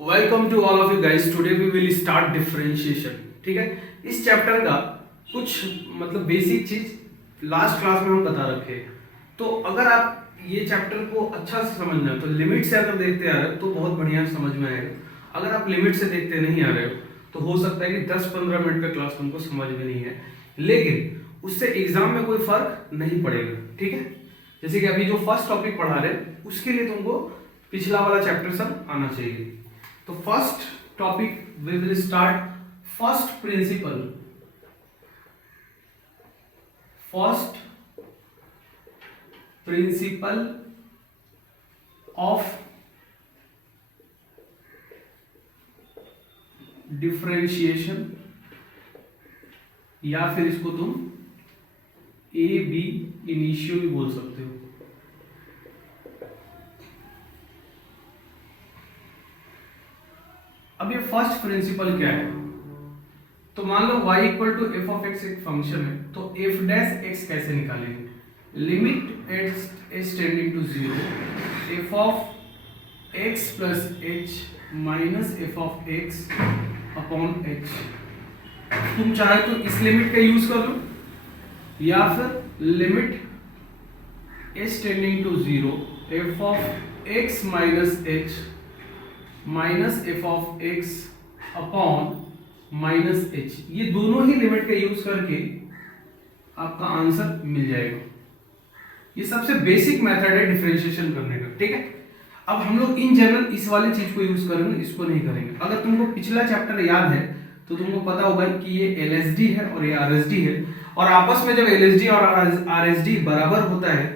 Welcome to all of you guys. Today we will start differentiation. ठीक है, इस chapter का कुछ मतलब बेसिक चीज लास्ट क्लास में हम बता रखे हैं। तो अगर आप ये चैप्टर को अच्छा से समझना है तो लिमिट से अगर देखते आ रहे हो तो बहुत बढ़िया समझ में आएगा। अगर आप लिमिट से देखते नहीं आ रहे हो तो हो सकता है कि 10-15 मिनट का क्लास तुमको समझ में नहीं है, लेकिन उससे एग्जाम में कोई फर्क नहीं पड़ेगा। ठीक है, जैसे कि अभी जो फर्स्ट टॉपिक पढ़ा रहे उसके लिए तुमको पिछला वाला चैप्टर सब आना चाहिए। तो first topic we will start first principle. First principle of differentiation, या फिर इसको तुम ए बी इनिशियो भी बोल सकते हो। अब ये फर्स्ट प्रिंसिपल क्या है, तो मान लो y equal to f of x एक फंक्शन है, तो एफ डैश एक्स कैसे निकालेंगे? Limit h tending to zero f of x plus h minus f of x upon h. तुम चाहे तो इस लिमिट का यूज कर लो, या फिर limit h tending to zero f of x minus h minus f of x upon minus h. ये दोनों ही लिमिट का यूज करके आपका आंसर मिल जाएगा। ये सबसे बेसिक मेथड है डिफरेंशिएशन करने का। ठीक है, अब हम लोग इन जनरल इस वाली चीज को यूज करेंगे, इसको नहीं करेंगे। अगर तुमको पिछला चैप्टर याद है तो तुमको पता होगा कि ये एलएसडी है और ये आरएसडी है, और आपस में जब एलएसडी और आरएसडी बराबर होता है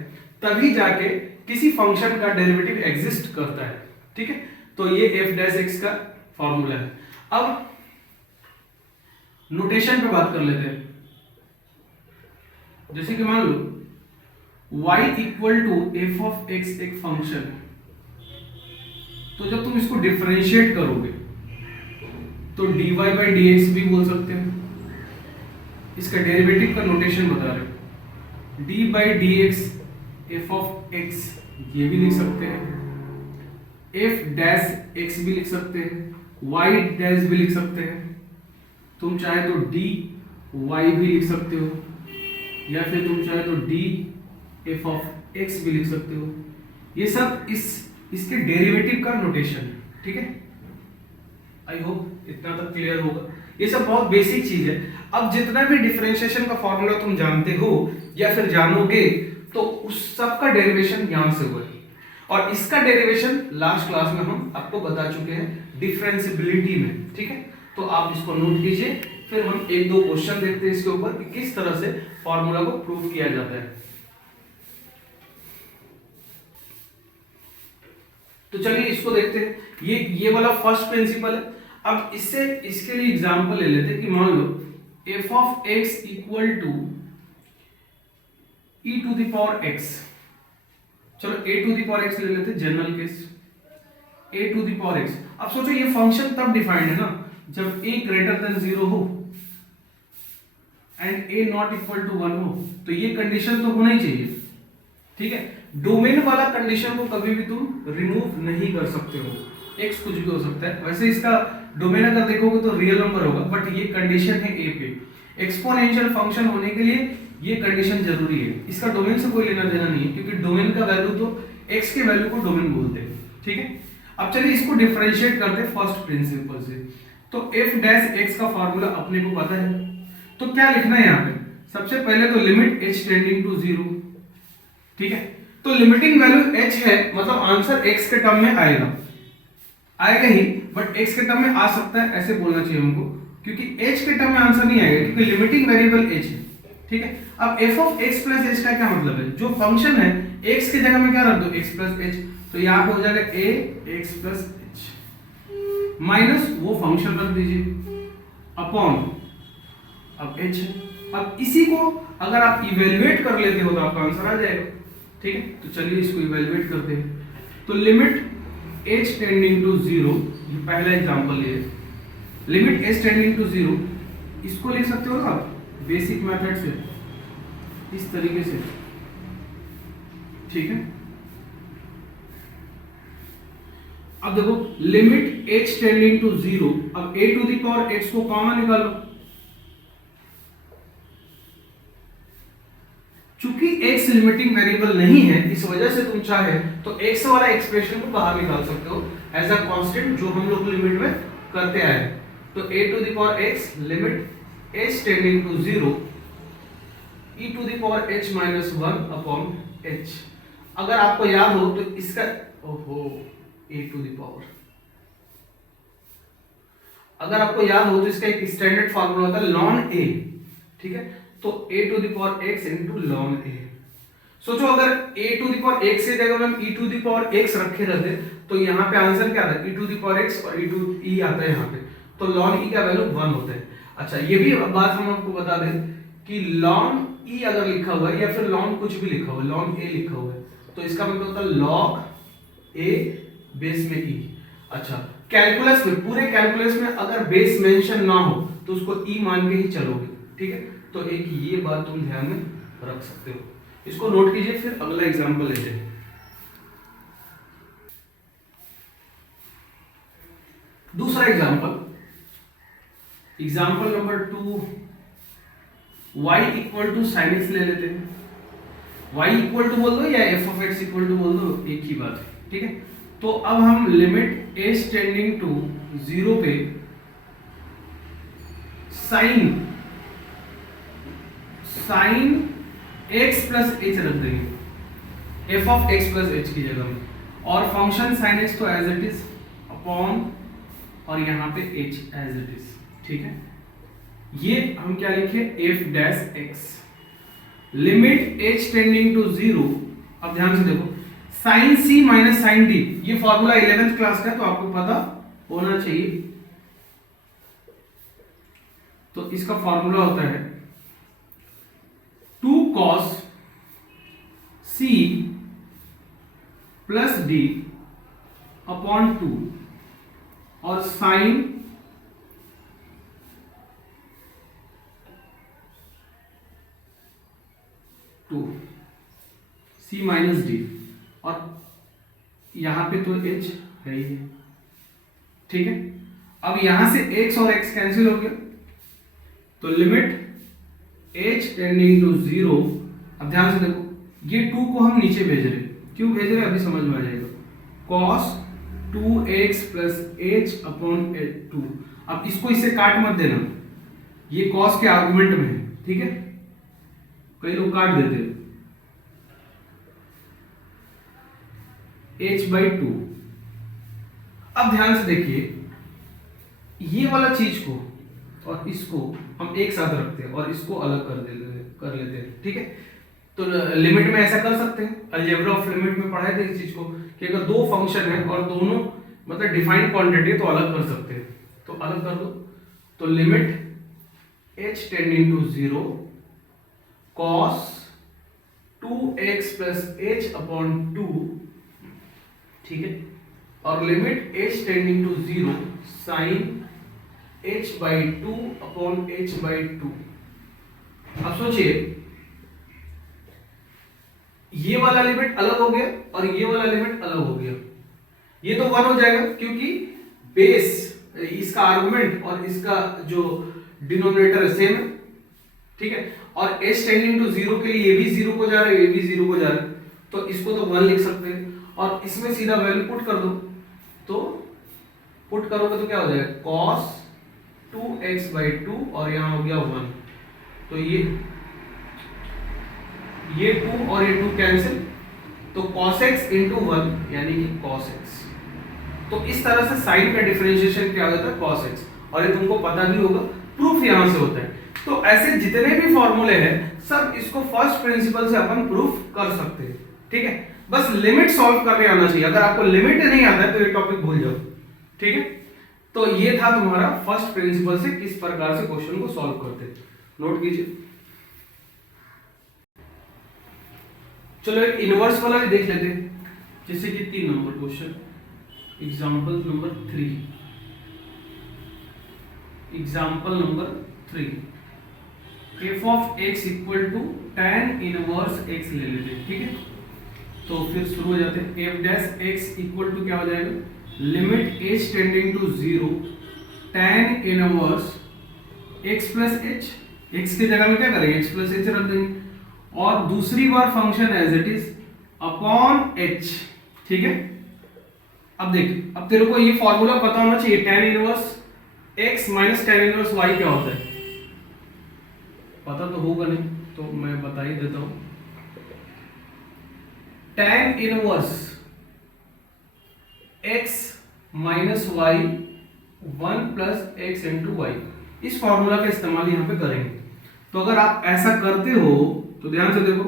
तभी जाके किसी फंक्शन का डेरिवेटिव एग्जिस्ट करता है। ठीक है, तो ये एफ डैश एक्स का फॉर्मूला है। अब नोटेशन पे बात कर लेते हैं। जैसे कि मान लो y equal to f of x एक फंक्शन है, तो जब तुम इसको डिफरेंशिएट करोगे तो dy बाई डी एक्स भी बोल सकते हैं। इसका डेरिवेटिव का नोटेशन बता रहे, D by d x F of x ये भी लिख सकते हैं, एफ डैश एक्स भी लिख सकते हैं, वाई डैश भी लिख सकते हैं। तुम चाहे तो डी वाई भी लिख सकते हो, या फिर तुम चाहे तो डी एफ ऑफ एक्स भी लिख सकते हो। ये सब इसके डेरिवेटिव का नोटेशन है। ठीक है, आई होप इतना तक क्लियर होगा। ये सब बहुत बेसिक चीज है। अब जितना भी डिफरेंशिएशन का फॉर्मूला तुम जानते हो या फिर जानोगे तो उस सब का डेरिवेशन यहां से हुआ है, और इसका डेरिवेशन लास्ट क्लास में हम आपको बता चुके हैं डिफरेंशिएबिलिटी में। ठीक है, तो आप इसको नोट कीजिए, फिर हम एक दो क्वेश्चन देखते हैं इसके ऊपर कि किस तरह से फॉर्मूला को प्रूव किया जाता है। तो चलिए इसको देखते हैं। ये वाला फर्स्ट प्रिंसिपल है। अब इसके लिए एग्जांपल ले लेते हैं कि मान लो f of x equal to e to the power x. चलो a to the power x ले लेते हैं, general case a to the power x। अब सोचो ये फंक्शन तब डिफाइंड है ना जब a ग्रेटर देन 0 हो and a not equal to 1 हो, तो ये कंडीशन तो होना ही चाहिए। ठीक है, डोमेन वाला कंडीशन को कभी भी तुम रिमूव नहीं कर सकते हो। x कुछ भी हो सकता है, वैसे इसका डोमेन अगर देखोगे तो रियल नंबर होगा, बट ये कंडीशन है a पे। एक्सपोनेंशियल फंक्शन होने के लिए ये कंडीशन जरूरी है। इसका डोमेन से कोई लेना देना नहीं है, क्योंकि डोमेन का वैल्यू तो x के वैल्यू को डोमेन बोलते हैं। ठीक है, अब चलिए इसको डिफरेंशिएट करते हैं फर्स्ट प्रिंसिपल से। तो f डैश x का फार्मूला अपने को पता है, तो क्या लिखना है यहाँ पे? सबसे पहले तो लिमिट h टेंडिंग टू 0। ठीक है, तो लिमिटिंग वैल्यू h है, मतलब आंसर x के टर्म में आएगा ही, बट x के टर्म में आ सकता है ऐसे बोलना चाहिए हमको, क्योंकि h के टर्म में आंसर नहीं आएगा क्योंकि लिमिटिंग वेरिएबल h है। ठीक है, अब f of x plus h का क्या मतलब है? जो फंक्शन है x की जगह में क्या रख दो? x प्लस h, तो यहाँ पे हो जाएगा a x plus h minus वो फंक्शन रख दीजिए अपॉन अब h है। अब इसी को अगर आप इवेल्युएट कर लेते हो तो आपका आंसर आ जाएगा। ठीक है, तो चलिए इसको इवेल्युएट करते हैं। तो लिमिट h टेंडिंग टू 0, ये पहला एग्जांपल लिए, लिमिट h टेंडिंग टू 0, इसको लिख सकते हो ना आप बेसिक मेथड से इस तरीके से। ठीक है, अब देखो लिमिट h टेंडिंग टू 0, अब a to the power x को कॉमन निकालो, चूंकि x लिमिटिंग वेरिएबल नहीं है इस वजह से तुम चाहे तो x वाला एक्सप्रेशन को बाहर निकाल सकते हो एज अ कांस्टेंट, जो हम लोग लिमिट में करते आए। तो a to the power x limit h tending to 0 e to the power h minus 1 upon h। अगर आपको याद हो तो इसका a टू द पावर, अगर आपको याद हो तो इसका एक स्टैंडर्ड फार्मूला होता है ln a, ठीक है। तो a to the power x into ln a। सोचो अगर a to the power x की जगह हम e to the power x रखे रहते तो यहाँ पे आंसर क्या आता है, e to the power x और e आता है यहाँ पे, तो ln e का वैल्यू 1 होता है। अच्छा ये भी बात हम आपको बता दें कि ln e अगर लिखा हुआ है या फिर ln कुछ भी लिखा हुआ है, ln a लिखा हुआ है, तो इसका मतलब होता है log a बेस में e। अच्छा कैलकुलस में, पूरे कैलकुलस में अगर बेस मेंशन ना हो तो उसको e मान के ही चलोगे, ठीक है। तो एक ये बात तुम ध्यान में रख सकते हो, इसको नोट कीजिए। फिर अगला एग्जांपल लेते हैं। दूसरा example number 2, y equal to sine x ले लेते हैं। y इक्वल टू बोल दो या f of x equal to बोल दो, एक ही बात है, ठीक है। तो अब हम लिमिट h टेंडिंग टू 0 पे साइन x प्लस h रख देंगे, f of x plus h की जगह में, और फंक्शन साइन x तो एज इट इज अपॉन और यहाँ पे h एज इट इज, ठीक है। ये हम क्या लिखे, f dash x limit h tending to 0। अब ध्यान से देखो sine c minus sine d, ये फॉर्मूला 11th क्लास का है तो आपको पता होना चाहिए। तो इसका फॉर्मूला होता है 2 cos c plus d upon 2 और साइन c माइनस d, और यहां पे तो h है ही है, ठीक है। अब यहां से x और x कैंसिल हो गया, तो लिमिट h टेंडिंग टू 0। अब ध्यान से देखो ये 2 को हम नीचे भेज रहे, क्यों भेज रहे अभी समझ में आ जाएगा, cos 2x plus h upon 2। अब इसको इससे काट मत देना, ये cos के आर्गुमेंट में है, ठीक है, कई लोग काट देते हैं, h बाई 2। अब ध्यान से देखिए ये वाला चीज को और इसको हम एक साथ रखते हैं और इसको अलग कर लेते हैं, ठीक है। तो लिमिट में ऐसा कर सकते हैं, अलजेब्रा ऑफ लिमिट में पढ़ाए थे इस चीज को कि अगर दो फंक्शन है और दोनों मतलब डिफाइंड क्वांटिटी है तो अलग कर सकते हैं, तो अलग कर दो। तो limit h tending to 0 cos 2x plus h upon 2, ठीक है, और limit h tending to 0 sine h by 2 upon h by 2। अब सोचिए ये वाला लिमिट अलग हो गया और ये वाला लिमिट अलग हो गया, ये तो 1 हो जाएगा क्योंकि बेस इसका आर्गुमेंट और इसका जो डिनोमिनेटर है सेम है, ठीक है। और h टेंडिंग टू 0 के लिए ये भी 0 को जा रहा है, ये भी 0 को जा रहा है, तो इसको तो 1 लिख सकते हैं और इसमें सीधा वैल्यू पुट कर दो। तो पुट करोगे तो क्या हो जाएगा, cos 2x बाई 2 और यहां हो गया 1, तो ये 2 और ये 2 कैंसिल, तो cos x इंटू 1 यानी कि cos x। तो इस तरह से साइन का डिफरेंशिएशन क्या हो जाता है, cos x, और ये तुमको पता भी होगा, प्रूफ यहां से होता है। तो ऐसे जितने भी फॉर्मूले हैं सब इसको फर्स्ट प्रिंसिपल से अपन प्रूफ कर सकते हैं, ठीक है। बस लिमिट सॉल्व करने आना चाहिए, अगर आपको लिमिट नहीं आता है तो ये टॉपिक भूल जाओ, ठीक है। तो ये था तुम्हारा फर्स्ट प्रिंसिपल से किस प्रकार से क्वेश्चन को सॉल्व करते हैं, नोट कीजिए। चलो एक इनवर्स वाला भी देख लेते हैं, जैसे कि 3 number question, example number 3। Example number 3, f of x equal to tan inverse x ले लेते हैं, ठीक है। तो फिर शुरू हो जाते हैं, f dash x equal to क्या हो जाएगा, limit h tending to 0 tan inverse x plus h, x की जगह में क्या करेंगे x प्लस एच रख देंगे, और दूसरी बार function as it is upon h। ठीक है, अब देख, अब तेरे को ये फॉर्मूला पता होना चाहिए, tan inverse x minus tan inverse y क्या होता है, पता तो होगा नहीं तो मैं बता ही देता हूं। tan inverse x minus y 1 plus x into y, इस फॉर्मूला का इस्तेमाल यहां पे करेंगे। तो अगर आप ऐसा करते हो तो ध्यान से देखो,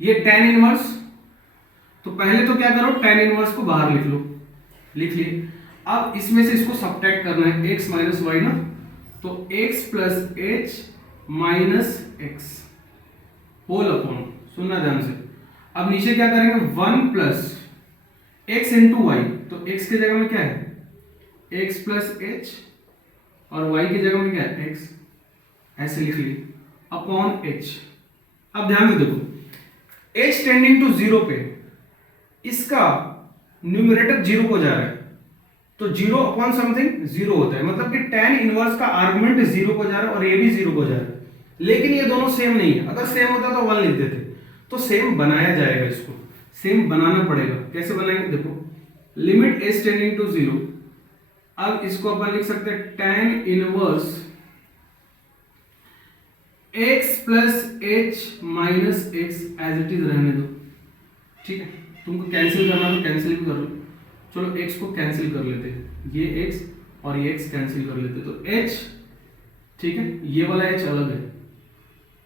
ये tan इनवर्स, तो पहले तो क्या करो tan इनवर्स को बाहर लिख लो, लिख लिए। अब इसमें से इसको सब्ट्रैक्ट करना है x माइनस वाई ना, तो x plus h minus x whole upon, सुनना ध्यान से। अब नीचे क्या करेंगे 1 प्लस एक्स इंटू वाई, तो x की जगह में क्या है x प्लस एच और y की जगह में क्या है x, ऐसे लिख लिए अपॉन h। अब ध्यान से देखो h टेंडिंग टू 0 पे इसका न्यूमरेटर 0 को जा रहा है, तो 0 अपॉन समथिंग 0 होता है, मतलब कि tan इनवर्स का आर्गुमेंट 0 को जा रहा है और ये भी 0 को जा रहा है, लेकिन ये दोनों सेम नहीं है। अगर सेम होता तो 1 लिख देते, तो सेम बनाया जाएगा, इसको सेम बनाना पड़ेगा। कैसे बनाएंगे देखो, लिमिट h टेंडिंग टू 0, अब इसको अपन लिख सकते हैं tan inverse x plus h minus x as it is रहने दो। ठीक है, तुमको कैंसिल करना तो कैंसिल भी कर लो, चलो x को कैंसिल कर लेते हैं, ये x और ये x कैंसिल कर लेते, तो h, ठीक है, ये वाला h अलग है,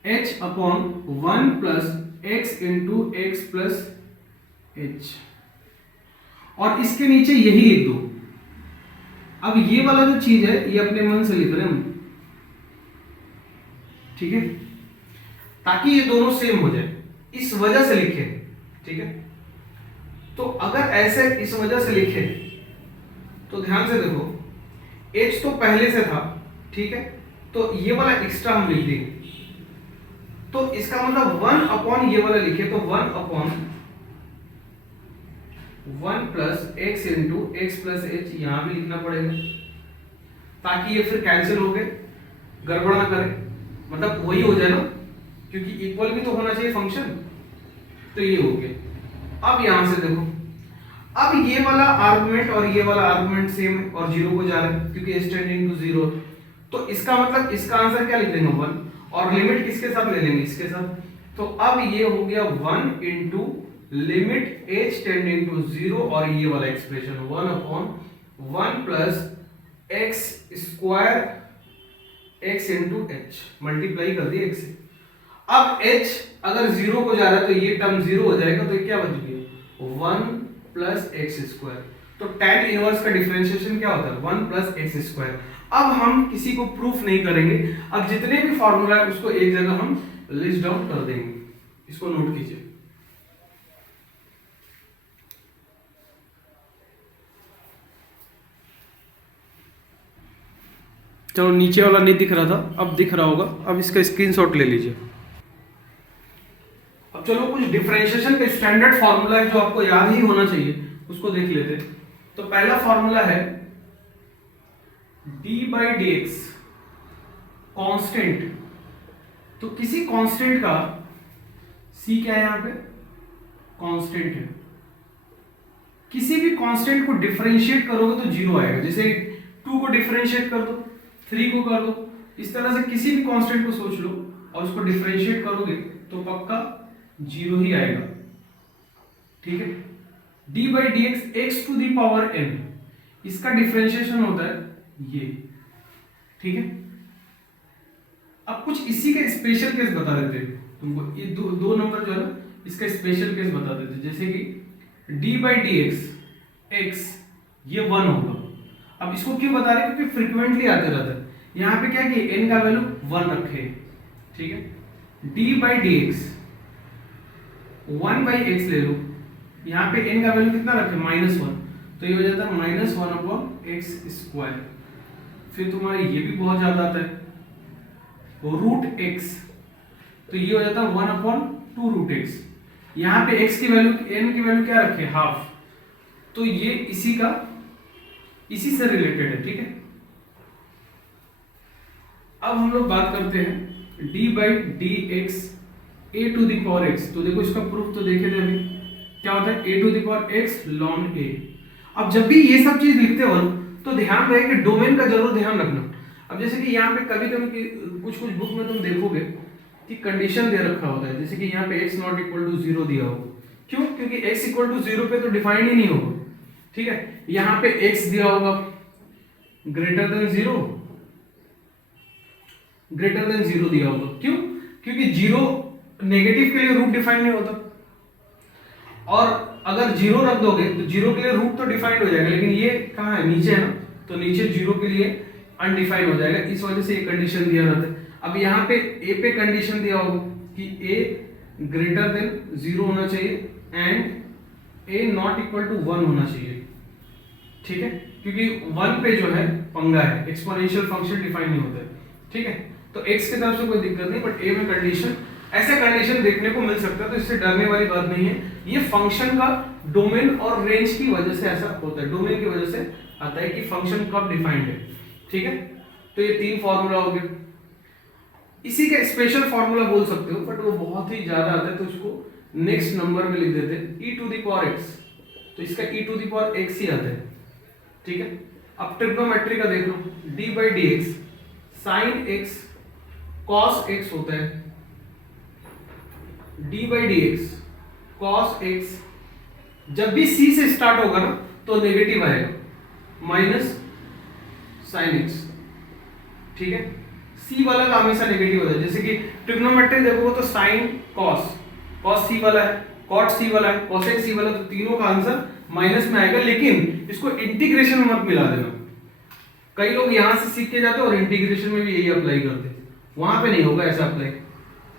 h upon 1 plus x into x plus h, और इसके नीचे यही लिख दो। अब ये वाला जो चीज है ये अपने मन से लिख रहे हैं हम, ठीक है, ताकि ये दोनों सेम हो जाए, इस वजह से लिखे। ठीक है, तो अगर ऐसे इस वजह से लिखे तो ध्यान से देखो h तो पहले से था, ठीक है, तो ये वाला एक्स्ट्रा हम लिख देंगे, तो इसका मतलब 1 अपॉन ये वाला लिखे, तो 1 upon 1 plus x into x plus H यहां भी लिखना पड़ेगा, ताकि ये फिर कैंसिल हो गए, गड़बड़ ना करे, मतलब वही हो जाए ना, क्योंकि इक्वल भी तो होना चाहिए फंक्शन, तो ये हो गया। अब यहां से देखो, अब ये वाला आर्गुमेंट और ये वाला आर्गुमेंट सेम है और 0 को जा रहा है, क्योंकि h टेंडिंग टू 0, तो इसका मतलब इसका आंसर क्या लिख देंगे 1, और लिमिट किसके साथ ले लेंगे, इसके साथ। तो अब ये हो गया 1 into limit h tending to 0 और ये वाला expression 1 upon 1 plus x square x into h, multiply कर दिया x से। अब h अगर 0 को जा रहा है तो ये टर्म 0 हो जाएगा, तो ये क्या बच गया 1 प्लस एक्स स्क्वायर। तो tan इनवर्स का डिफरेंशिएशन क्या होता है 1 प्लस एक्स स्क्वायर। अब हम किसी को प्रूफ नहीं करेंगे, अब जितने भी फॉर्मूला है उसको एक जगह हम लिस्ट डाउन कर देंगे, इसको नोट कीजिए। चलो नीचे वाला नहीं दिख रहा था, अब दिख रहा होगा, अब इसका स्क्रीनशॉट ले लीजिए। अब चलो कुछ डिफरेंशिएशन का स्टैंडर्ड फॉर्मूला है जो आपको याद ही होना चाहिए, उसको देख लेते हैं। तो पहला फॉर्मूला है d by dx कांस्टेंट, तो किसी कांस्टेंट का c क्या है यहां पे कांस्टेंट है, किसी भी कांस्टेंट को डिफरेंशिएट करोगे तो 0 आएगा, जैसे 2 को डिफरेंशिएट कर दो, 3 को कर दो, इस तरह से किसी भी कांस्टेंट को सोच लो और उसको डिफरेंशिएट करोगे तो पक्का 0 ही आएगा। ठीक है, d by dx x to the power n, इसका डिफरेंशिएशन होता है ये। ठीक है, अब कुछ इसी का स्पेशल केस बता देते हैं तुमको, ये दो नंबर जो है ना इसका स्पेशल केस बता देते हैं, जैसे कि d by dx x ये 1 होगा। अब इसको क्यों बता रहे हैं, क्योंकि फ्रीक्वेंटली आते रहता है, यहाँ पे क्या कि n का वैल्यू 1 रखे। ठीक है, d by dx 1 by x ले लो, यहाँ पे n का वैल्यू कितना रखे -1, तो ये हो जाता है -1 अपॉन एक्स स्क्वायर। फिर तुम्हारे ये भी बहुत ज्यादा आता है रूट x, तो ये हो जाता है 1 अपॉन 2 रूट x। यहाँ पे x की वैल्यू n की वैल्यू क्या रखे हाफ, तो ये इसी का इसी से रिलेटेड है, ठीक है। अब हम लोग बात करते हैं d by d x a to the power x. तो देखो इसका प्रूफ तो देखे थे अभी, क्या होता है a to the power x ln a. अब जब भी ये सब चीज लिखते हो तो ध्यान रहे कि डोमेन का जरूर ध्यान रखना। अब जैसे कि यहाँ पे कभी कभी कुछ कुछ बुक में तुम देखोगे कि कंडीशन दे रखा होता है, जैसे कि यहाँ पे x नॉट इक्वल टू 0 दिया होगा। क्यों? क्योंकि x इक्वल टू 0 पे तो डिफाइंड ही नहीं होगा, ठीक है। यहाँ पे x दिया होगा ग्रेटर देन 0, ग्रेटर देन 0 दिया होगा। क्यों? क्योंकि 0 नेगेटिव के लिए रूट डिफाइंड नहीं होता, और अगर 0 रख दोगे तो 0 के लिए रूट तो डिफाइंड हो जाएगा, लेकिन ये कहाँ है? नीचे है ना, तो नीचे 0 के लिए अनडिफाइंड हो जाएगा। इस वजह से ये कंडीशन दिया जाता है। अब यहाँ पे a पे कंडीशन दिया होगा कि a ग्रेटर देन 0 होना चाहिए and a not equal to 1 होना चाहिए, ठीक है। क्योंकि 1 पे जो है पंगा है, एक्सपोनेंशियल फंक्शन डिफाइन नहीं होता है, ठीक है। तो x की तरफ से कोई दिक्कत नहीं, बट a में कंडीशन, ऐसा कंडीशन देखने को मिल सकता है, तो इससे डरने वाली बात नहीं है। ये फंक्शन का डोमेन और रेंज की वजह से ऐसा होता है, डोमेन की वजह से आता है कि फंक्शन कब डिफाइंड है, ठीक है। तो ये 3 फॉर्मूला हो गए। इसी का स्पेशल फॉर्मूला बोल सकते हो, बट वो बहुत ही ज्यादा आता है, तो इसको नेक्स्ट नंबर में लिख देते हैं e to the power x। तो इसका e to the power x ही आता है, ठीक है। अब ट्रिग्नोमेट्री का देख लो, d by d x sine x cos x होता है, d by d x cos x जब भी c से स्टार्ट होगा ना तो नेगेटिव आएगा, माइनस साइन x, ठीक है। c वाला का हमेशा नेगेटिव होता है, जैसे कि ट्रिग्नोमेट्री देखोगे तो साइन cos c वाला है, cot c वाला है, cosec c वाला, तो तीनों का आंसर माइनस में आएगा। लेकिन इसको इंटीग्रेशन में मत मिला देना। कई लोग यहां से सीख के जाते हैं और इंटीग्रेशन में भी यही अप्लाई करते हैं, वहां पे नहीं होगा ऐसा अप्लाई।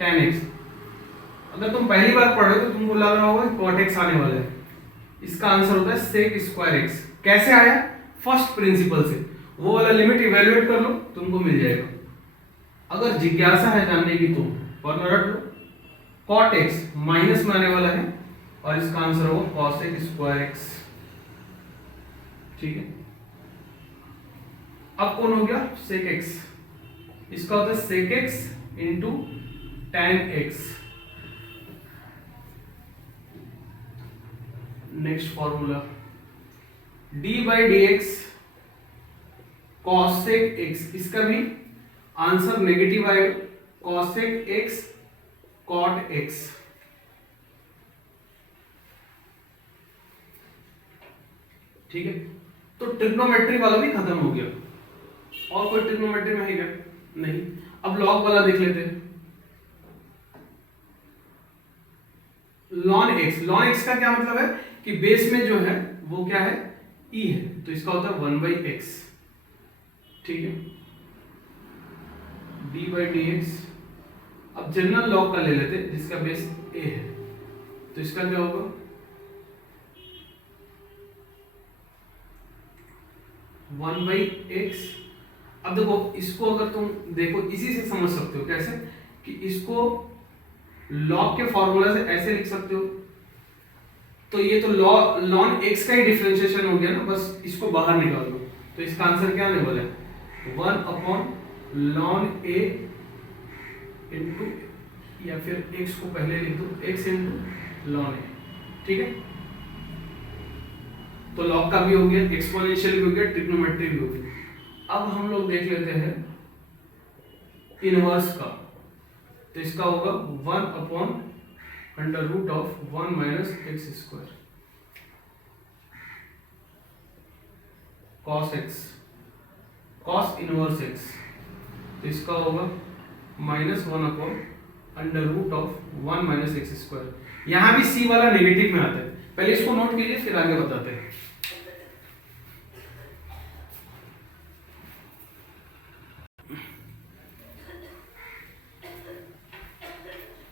tan x अगर तुम पहली बार पढ़ रहे हो तो तुमको लग रहा होगा cot x आने वाला है, इसका आंसर होता है sec स्क्वायर x। कैसे आया? फर्स्ट प्रिंसिपल से, वो वाला लिमिट इवेल्युएट कर लो, तुमको मिल जाएगा। अगर जिज्ञासा है जानने की तो फॉर्मूला रख लो, cot x माइनस में आने वाला है और इसका आंसर होगा cosec स्क्वायर x, ठीक है। अब कौन हो गया? sec x, इसका होता है sec x into tan x। Next formula d by d x cosec x, इसका भी आंसर नेगेटिव आएगा, cosec x cot x, ठीक है। तो ट्रिग्नोमेट्री वाला भी खत्म हो गया। और कोई ट्रिग्नोमेट्री में है क्या? नहीं। अब लॉग वाला देख लेते हैं। लॉन x, लॉन x का क्या मतलब है कि बेस में जो है वो क्या है? e है, तो इसका होता है 1 बाई एक्स, ठीक है, d बाई डी एक्स। अब जनरल लॉग का ले लेते हैं जिसका बेस a है, तो इसका क्या होगा? 1 बाई एक्स। अब देखो इसको अगर तुम देखो इसी से समझ सकते हो, कैसे कि इसको लॉग के फॉर्मूला से ऐसे लिख सकते हो, तो ये तो लॉन x का ही डिफरेंशिएशन हो गया ना, बस इसको बाहर निकाल दो, तो इसका आंसर क्या आने वाला है? 1 अपॉन लॉन a इंटू, या फिर x को पहले लिख दो, x इंटू लॉन a, ठीक है। तो लॉग का भी हो गया, एक्सपोनेंशियल भी हो गया, ट्रिग्नोमेट्री भी हो गया। अब हम लोग देख लेते हैं इनवर्स का, तो इसका होगा 1 upon under root of 1 minus x square cos x, cos inverse x, तो इसका होगा minus 1 upon under root of 1 minus x square. यहां भी c वाला नेगेटिव में आता है, पहले इसको नोट कीजिए फिर आगे बताते हैं।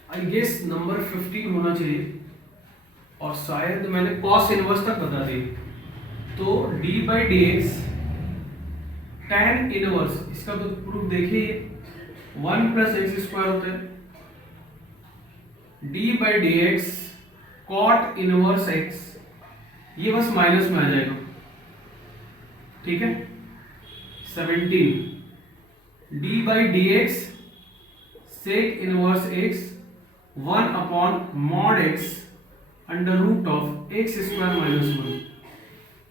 आई गेस नंबर 15 होना चाहिए, और शायद मैंने cos इनवर्स तक बता दी। तो d by d x tan inverse, इसका तो प्रूफ देखिए 1 प्लस एक्स स्क्वायर होता है, d by d x cot inverse x, ये बस माइनस में आ जाएगा, ठीक है 17 d by d x sec inverse x 1 upon mod x under root of x square minus 1।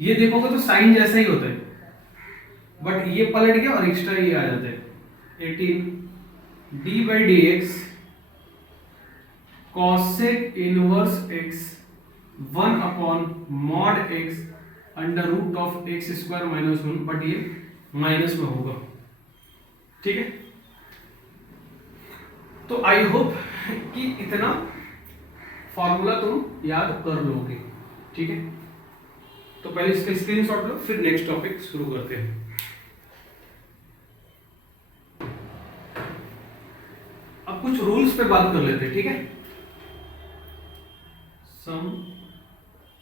ये देखोगे तो साइन जैसा ही होता है, बट ये पलट गया और एक्स्ट्रा ये आ जाता है 18 d by d x cosec inverse x 1 upon mod x under root of x square minus 1, but ये माइनस में होगा। ठीक है, तो आई होप कि इतना फॉर्मूला तुम याद कर लोगे। ठीक है, तो पहले इसका स्क्रीनशॉट लो, फिर नेक्स्ट टॉपिक शुरू करते हैं। अब कुछ रूल्स पे बात कर लेते हैं। ठीक है, सम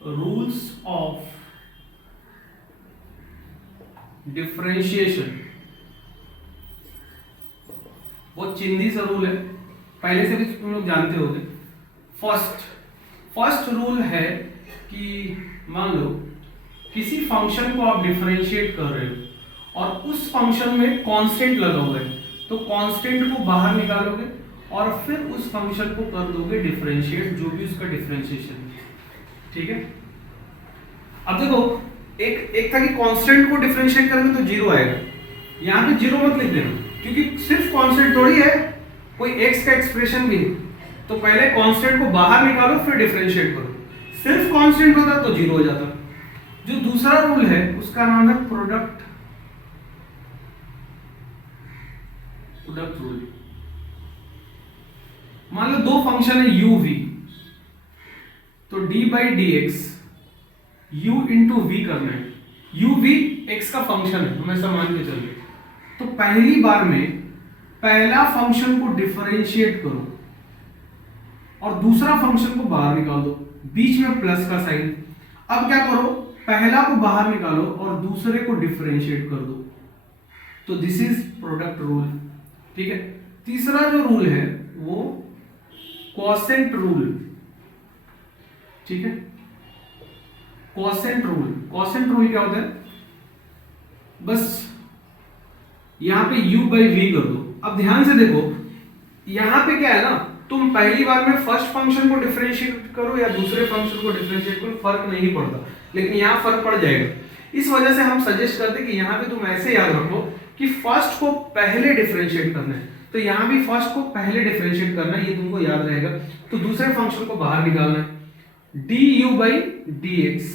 रूल्स ऑफ डिफरेंशिएशन। बहुत चिंदी सा रूल है, पहले से भी तुम लोग जानते होगे। फर्स्ट रूल है कि मान लो किसी फंक्शन को आप डिफरेंशिएट कर रहे हो और उस फंक्शन में कांस्टेंट लगा हुआ है, तो कांस्टेंट को बाहर निकालोगे और फिर उस फंक्शन को कर दोगे डिफरेंशिएट, जो भी उसका डिफरेंशिएशन है। ठीक है, अब देखो एक था कि कांस्टेंट को डिफरेंशिएट करेंगे तो जीरो आएगा। यहां पे जीरो मत लिख देना, क्योंकि सिर्फ कांस्टेंट थोड़ी है, कोई एक्स का एक्सप्रेशन भी है। तो पहले कांस्टेंट को बाहर निकालो फिर डिफरेंशिएट करो। सिर्फ कांस्टेंट होता तो जीरो हो जाता। जो दूसरा रूल है उसका नाम है प्रोडक्ट रूल। मान लो दो फंक्शन है u v, तो d by d x u into v करना है। u v x का फंक्शन है, हमेशा मान के चलिए। तो पहली बार में पहला फंक्शन को डिफरेंशिएट करो और दूसरा फंक्शन को बाहर निकाल दो, बीच में प्लस का साइन। अब क्या करो, पहला को बाहर निकालो और दूसरे को डिफरेंशिएट कर दो। तो दिस इज प्रोडक्ट रूल। ठीक है, तीसरा जो रूल है वो क्वोशेंट रूल। ठीक है, क्वोशेंट रूल क्या होता है, बस यहां पे u बाई वी कर दो। अब ध्यान से देखो, यहां पे क्या है ना, तुम पहली बार में फर्स्ट फंक्शन को डिफरेंशिएट करो या दूसरे फंक्शन को डिफरेंशिएट करो, फर्क नहीं पड़ता, लेकिन यहां फर्क पड़ जाएगा। इस वजह से हम सजेस्ट करते हैं कि यहां पे तुम ऐसे याद रखो कि फर्स्ट को पहले डिफरेंशिएट करना है, तो यहां भी फर्स्ट को पहले डिफरेंशिएट करना है, ये तुमको याद रहेगा। तो दूसरे फंक्शन को बाहर निकालना है, du बाई डी एक्स,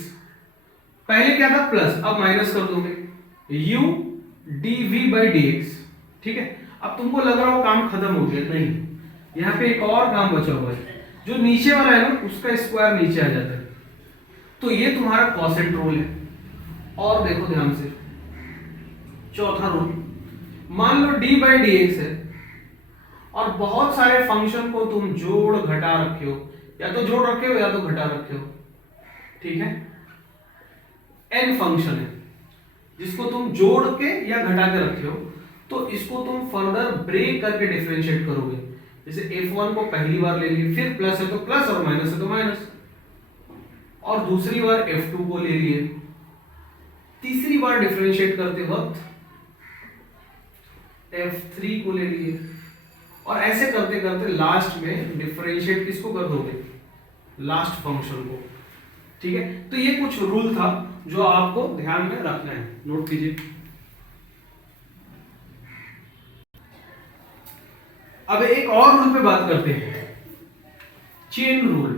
पहले क्या था प्लस, अब माइनस कर दोगे, u dv by d x. ठीक है, अब तुमको लग रहा हो काम खत्म हो गया, नहीं, यहाँ पे एक और काम बचा हुआ है। जो नीचे वाला है ना उसका स्क्वायर नीचे आ जाता है, तो ये तुम्हारा क्वोशेंट रूल है। और देखो ध्यान से, चौथा रूल, मान लो d बाई डी एक्स है और बहुत सारे फंक्शन को तुम जोड़ घटा रखे हो, या तो जोड़ रखे हो या तो घटा रखे हो। ठीक है, n फंक्शन है जिसको तुम जोड़ के या घटा के रखे हो, तो इसको तुम फर्दर ब्रेक करके डिफरेंशिएट करोगे। जैसे f1 को पहली बार ले लिए, फिर प्लस है तो प्लस और माइनस है तो माइनस, और दूसरी बार f2 को ले लिए, तीसरी बार डिफरेंशिएट करते वक्त f3 को ले लिए, और ऐसे करते करते लास्ट में डिफरेंशिएट किसको कर दोगे, लास्ट फंक्शन को। ठीक है, तो ये कुछ रूल था जो आपको ध्यान में रखना है, नोट कीजिए। अब एक और रूल पे बात करते हैं, चेन रूल।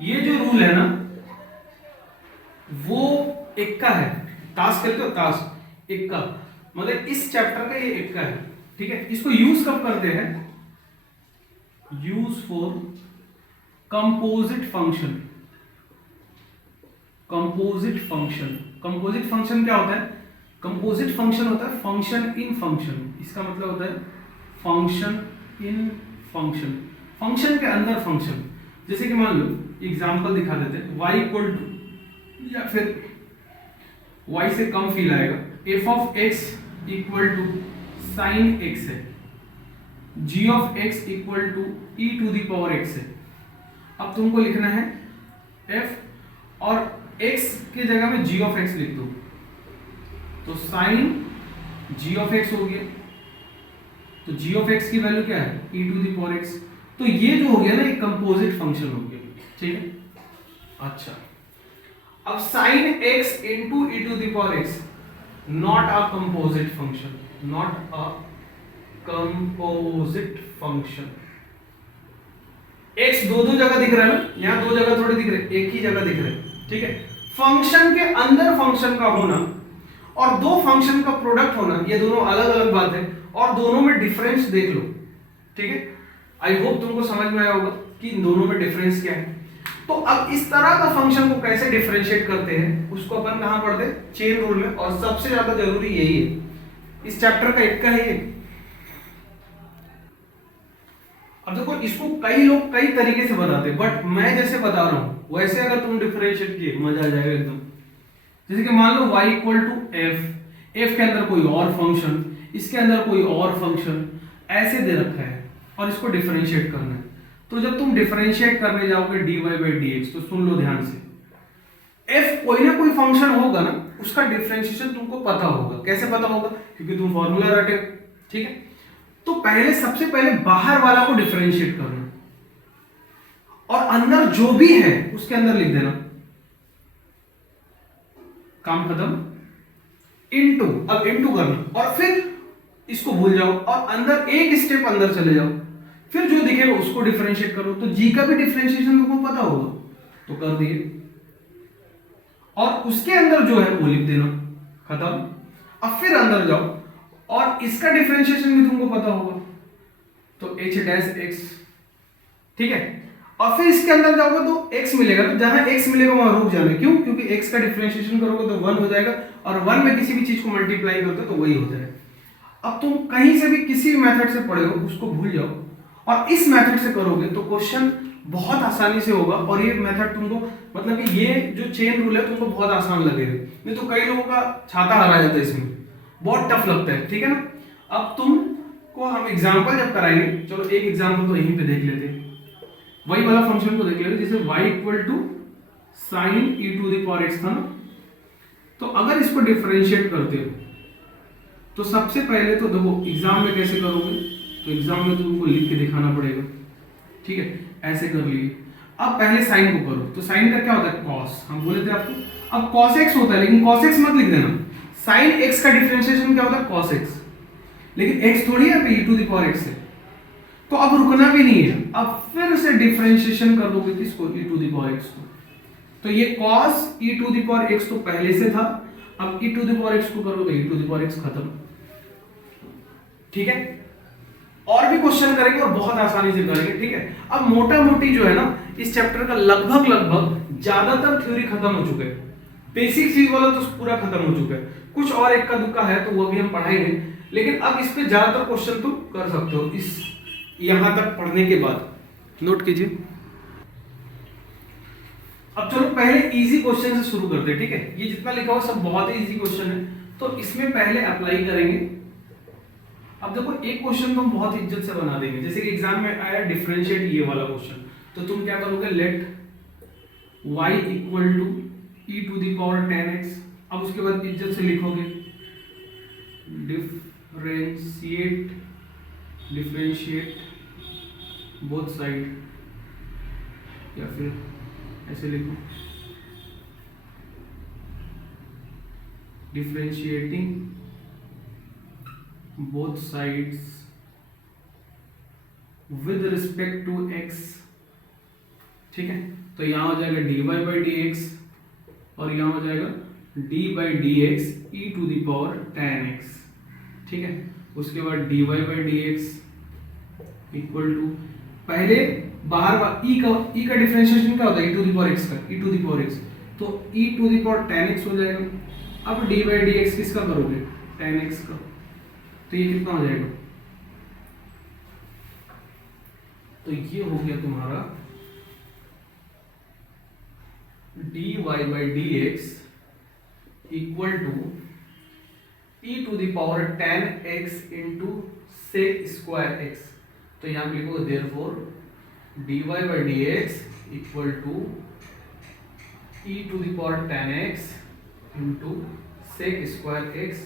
ये जो रूल है ना वो इक्का है, ताश खेलते हो ताश, इक्का मतलब इस चैप्टर का ये इक्का है। ठीक है, इसको यूज कब करते हैं, use for composite function. Composite function क्या होता है, कंपोजिट फंक्शन होता है फंक्शन इन फंक्शन। इसका मतलब होता है फंक्शन इन फंक्शन, फंक्शन के अंदर फंक्शन। जैसे कि मान लो एग्जांपल दिखा देते हैं, y इक्वल टू, या फिर y से कम फील आएगा, f of x equal to sine x है, g of x equal to e to the power x है। अब तुमको लिखना है f, और x की जगह में g ऑफ x लिख दो, तो साइन g ऑफ x हो गया। तो g ऑफ x की वैल्यू क्या है, e to the power x। तो ये जो हो गया ना एक कंपोजिट फंक्शन हो गया, ठीक है। अच्छा, अब sine x into e to the power x not a composite function, not a composite function. x दो जगह दिख रहा है ना, यहां दो जगह थोड़े दिख रहे, एक ही जगह दिख रहे, ठीक है। फंक्शन के अंदर फंक्शन का होना और दो फंक्शन का प्रोडक्ट होना, ये दोनों अलग अलग बात है, और दोनों में डिफरेंस देख लो, ठीक है। आई होप तुमको समझ में आया होगा कि इन दोनों में डिफरेंस क्या है। तो अब इस तरह का फंक्शन को कैसे डिफरेंशिएट करते हैं उसको अपन कहां पढ़ते, चेन रूल में, और सबसे ज्यादा जरूरी यही है, इस चैप्टर का एक का ही है। अब देखो इसको कई लोग कई तरीके से बताते हैं, बट मैं जैसे बता रहा हूं वैसे अगर तुम डिफरेंशिएट किए मजा आ जाएगा एकदम। जैसे कि मान लो y equal to f, f के अंदर कोई और फंक्शन, इसके अंदर कोई और फंक्शन, ऐसे दे रखा है और इसको डिफरेंशिएट करना है। तो जब तुम डिफरेंशिएट करने जाओगे dy बाई dx, तो सुन लो ध्यान से, f कोई ना कोई फंक्शन होगा ना, उसका डिफरेंशिएशन तुमको पता होगा। कैसे पता होगा, क्योंकि तुम फॉर्मूला रटे, ठीक है। तो पहले सबसे पहले बाहर वाला को डिफरेंशिएट करना और अंदर जो भी है उसके अंदर लिख देना, काम खत्म। इनटू, अब इनटू करना और फिर इसको भूल जाओ और अंदर एक स्टेप अंदर चले जाओ, फिर जो दिखेगा उसको डिफरेंशिएट करो। तो जी का भी डिफरेंशिएशन तुमको पता होगा, तो कर दिए, और उसके अंदर जो है वो लिख देना, खत्म। अब फिर अंदर जाओ और इसका डिफरेंशिएशन भी तुमको पता होगा, तो h डैश x, ठीक है। और फिर इसके अंदर जाओगे तो x मिलेगा, तो जहां x मिलेगा वहां रुक जाना, क्यों, क्योंकि x का डिफरेंशिएशन करोगे तो 1 हो जाएगा, और 1 में किसी भी चीज को मल्टीप्लाई करते हो तो वही हो जाएगा। अब तुम कहीं से भी किसी भी मेथड से पढ़े हो उसको भूल जाओ और इस मेथड से करोगे तो क्वेश्चन बहुत आसानी से होगा। और ये मेथड तुमको, मतलब कि ये जो चेन रूल है तुमको बहुत आसान लगेगा, नहीं तो कई लोगों का छाता हरा जाता है इसमें, बहुत टफ लगता है, ठीक है ना। अब तुमको हम एग्जांपल जब कराएंगे, चलो एक एग्जांपल तो यहीं पे देख लेते हैं, वही वाला फंक्शन को देख लेते, जैसे y equal to sine e to the power x था ना। तो अगर इसको डिफरेंशिएट करते हो तो सबसे पहले तो देखो एग्जाम में कैसे करोगे, तो एग्जाम में तुमको लिख के दिखाना पड़ेगा, ठीक है, ऐसे कर लिए। अब पहले साइन को करो, तो साइन का क्या होता है, कॉस, हम बोले थे आपको। अब कॉस एक्स होता है, लेकिन कॉस एक्स मत लिख देना, साइन एक्स का डिफरेंशिएशन क्या होता है, कॉस एक्स, लेकिन एक्स थोड़ी है e to the power x है। तो अब रुकना भी नहीं है, अब फिर से डिफरेंशिएशन कर दोगे किसको, e to the power x को। तो ये cos e to the power x तो पहले से था, अब e to the power x को करो तो e to the power x खत्म, ठीक है। और भी क्वेश्चन करेंगे और बहुत आसानी से करेंगे, ठीक है। अब मोटा मोटी जो है ना इस चैप्टर का लगभग ज्यादातर थ्योरी खत्म हो चुका है, बेसिक चीज वाला तो पूरा खत्म हो चुका है, कुछ और एक का दुक्का है तो वो भी हम पढ़ाएंगे, लेकिन अब इस पे ज्यादातर क्वेश्चन तुम कर सकते हो इस यहां तक पढ़ने के बाद, नोट कीजिए। अब चलो पहले इजी क्वेश्चन से शुरू करते हैं, ठीक है। ये जितना लिखा हुआ सब बहुत ही इजी क्वेश्चन है, तो इसमें पहले अप्लाई करेंगे। अब देखो एक क्वेश्चन तुम बहुत इज्जत से बना देंगे, जैसे कि एग्जाम में आया डिफरेंशिएट ये वाला क्वेश्चन, तो तुम क्या करोगे, let y equal to e to the power 10x। अब उसके बाद इज्जत से लिखोगे डिफरेंशिएट बोथ साइड, या फिर ऐसे लिखो differentiating both sides with respect to x, ठीक है। तो यहां हो जाएगा dy बाई dx और यहां हो जाएगा d by dx e to the power 10x, ठीक है। उसके बाद dy by dx equal to, पहले बाहर e का डिफरेंशिएशन क्या होता है, e to the power x का, e to the power x, तो e to the power 10x हो जाएगा। अब d बाई dx किसका करोगे, 10x का, तो ये कितना हो जाएगा, तो ये हो गया तुम्हारा dy by dx equal to e to the power 10x into sec square x। तो यहां पे लिखोगे therefore dy by dx equal to e to the power tan x into sec square x,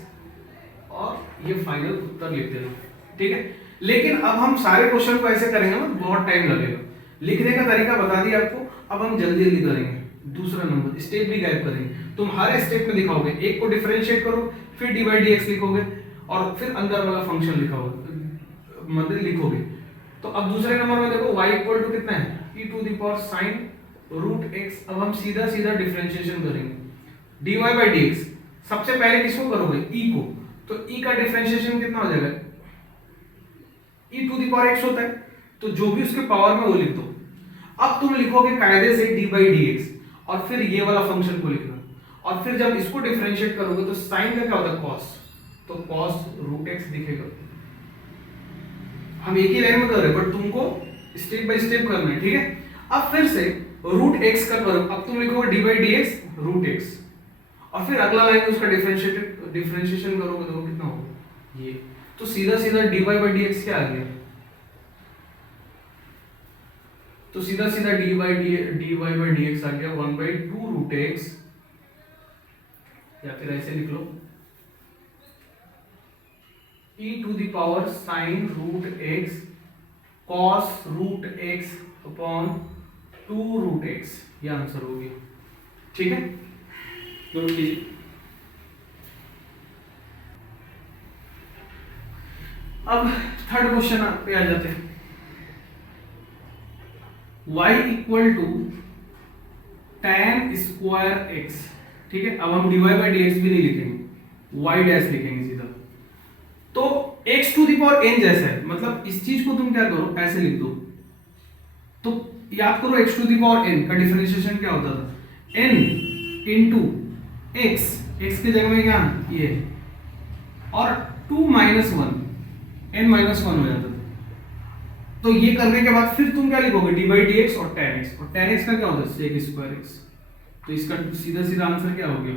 और ये फाइनल उत्तर लिख देना, ठीक है। लेकिन अब हम सारे क्वेश्चन को ऐसे करेंगे ना, बहुत टाइम लगेगा। लिखने का तरीका बता दिया आपको, अब हम जल्दी जल्दी करेंगे। दूसरा नंबर, स्टेप भी गायब करेंगे। तुम हर स्टेप में दिखाओगे, एक को डिफरेंशिएट करो, फिर dy dx लिखोगे, और फिर अंदर वाला फंक्शन लिखोगे, मतलब लिखोगे। तो अब दूसरे नंबर में देखो y इक्वल टू कितना है, e to the power sin root x। अब हम सीधा सीधा डिफरेंशिएशन करेंगे। dy बाई dx, सबसे पहले किसको करोगे, e को, तो e का डिफरेंशिएशन कितना हो जाएगा, e to the power x होता है, तो जो भी उसके पावर में वो लिख दो। अब तुम लिखोगे कायदे से dy बाई dx, और फिर ये वाला फंक्शन को लिखना, और फिर जब इसको डिफरेंशिएट करोगे तो साइन का क्या होता है, cos, तो cos रूट x दिखेगा। हम एक ही लाइन में कर रहे हैं, बट तुमको स्टेप बाय स्टेप करना है, ठीक है। अब फिर से रूट x का करो, अब तुम लिखोगे dy by dx root x, और फिर अगला लाइन उसका डिफरेंशिएशन करोगे तो कितना होगा ये। तो सीधा सीधा dy बाई dx क्या आ गया, तो सीधा सीधा dy बाई dx आ गया 1/2 रूट x, या फिर ऐसे लिख लो e to the power sine root x cos root x upon 2 root x, ये आंसर हो गया, ठीक है। नोट कीजिए। अब थर्ड क्वेश्चन पे आ जाते हैं। y equal to tan square x, ठीक है। अब हम dy बाई dx भी नहीं लिखेंगे, y डैश लिखेंगे सीधा। तो x to the power n जैसा है, मतलब इस चीज को तुम क्या करो, ऐसे लिख दो। तो याद करो x to the power n का डिफरेंशिएशन क्या होता था, n इंटू x, x की जगह में क्या ये, और 2 माइनस 1, n माइनस 1 हो जाता था। तो ये करने के बाद फिर तुम क्या लिखोगे, dy बाई dx और tan x, और tan x का क्या होता है, sec स्क्वायर x। तो इसका सीधा सीधा आंसर क्या हो गया,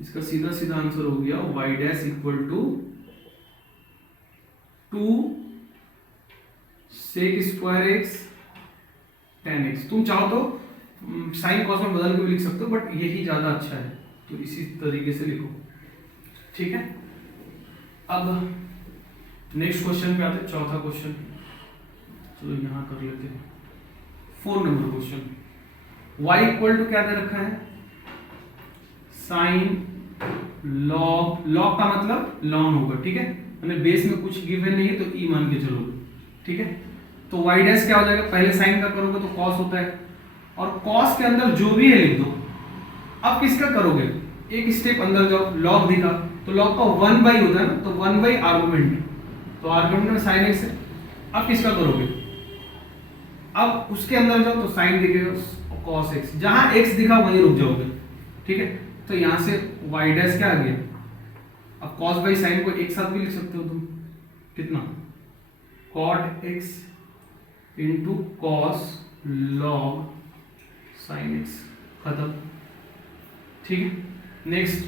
इसका सीधा सीधा आंसर हो गया y dash equal to 2 sec square x tan x। तुम चाहो तो साइन कॉस में बदल के भी लिख सकते हो, बट यही ज्यादा अच्छा है, तो इसी तरीके से लिखो, ठीक है। अब नेक्स्ट क्वेश्चन पे आते हैं, चौथा क्वेश्चन। चलो यहां कर लेते हैं 4 number question. y equal to क्या दे रखा है, साइन लॉग, लॉग का मतलब लॉन होगा, ठीक है। मैंने बेस में कुछ गिवन नहीं है तो e मान के चलोगे, ठीक है। तो y डैश क्या हो जाएगा, पहले साइन का करोगे तो cos होता है, और cos के अंदर जो भी है लिख दो। अब किसका करोगे, एक स्टेप अंदर जाओ, log दिखा तो log का 1 बाई होता है ना, तो 1 बाई आर्गुमेंट, तो आर्गुमेंट में sin x है। अब किसका करोगे, अब उसके अंदर जाओ तो sin दिखेगा, cos x, जहां x दिखा वहीं रुक जाओगे, ठीक है। तो यहां से y डैश क्या आ गया, अब cos बाई sin को एक साथ भी लिख सकते हो तुम, कितना, cot x into cos log sin x, खत्म, ठीक है। नेक्स्ट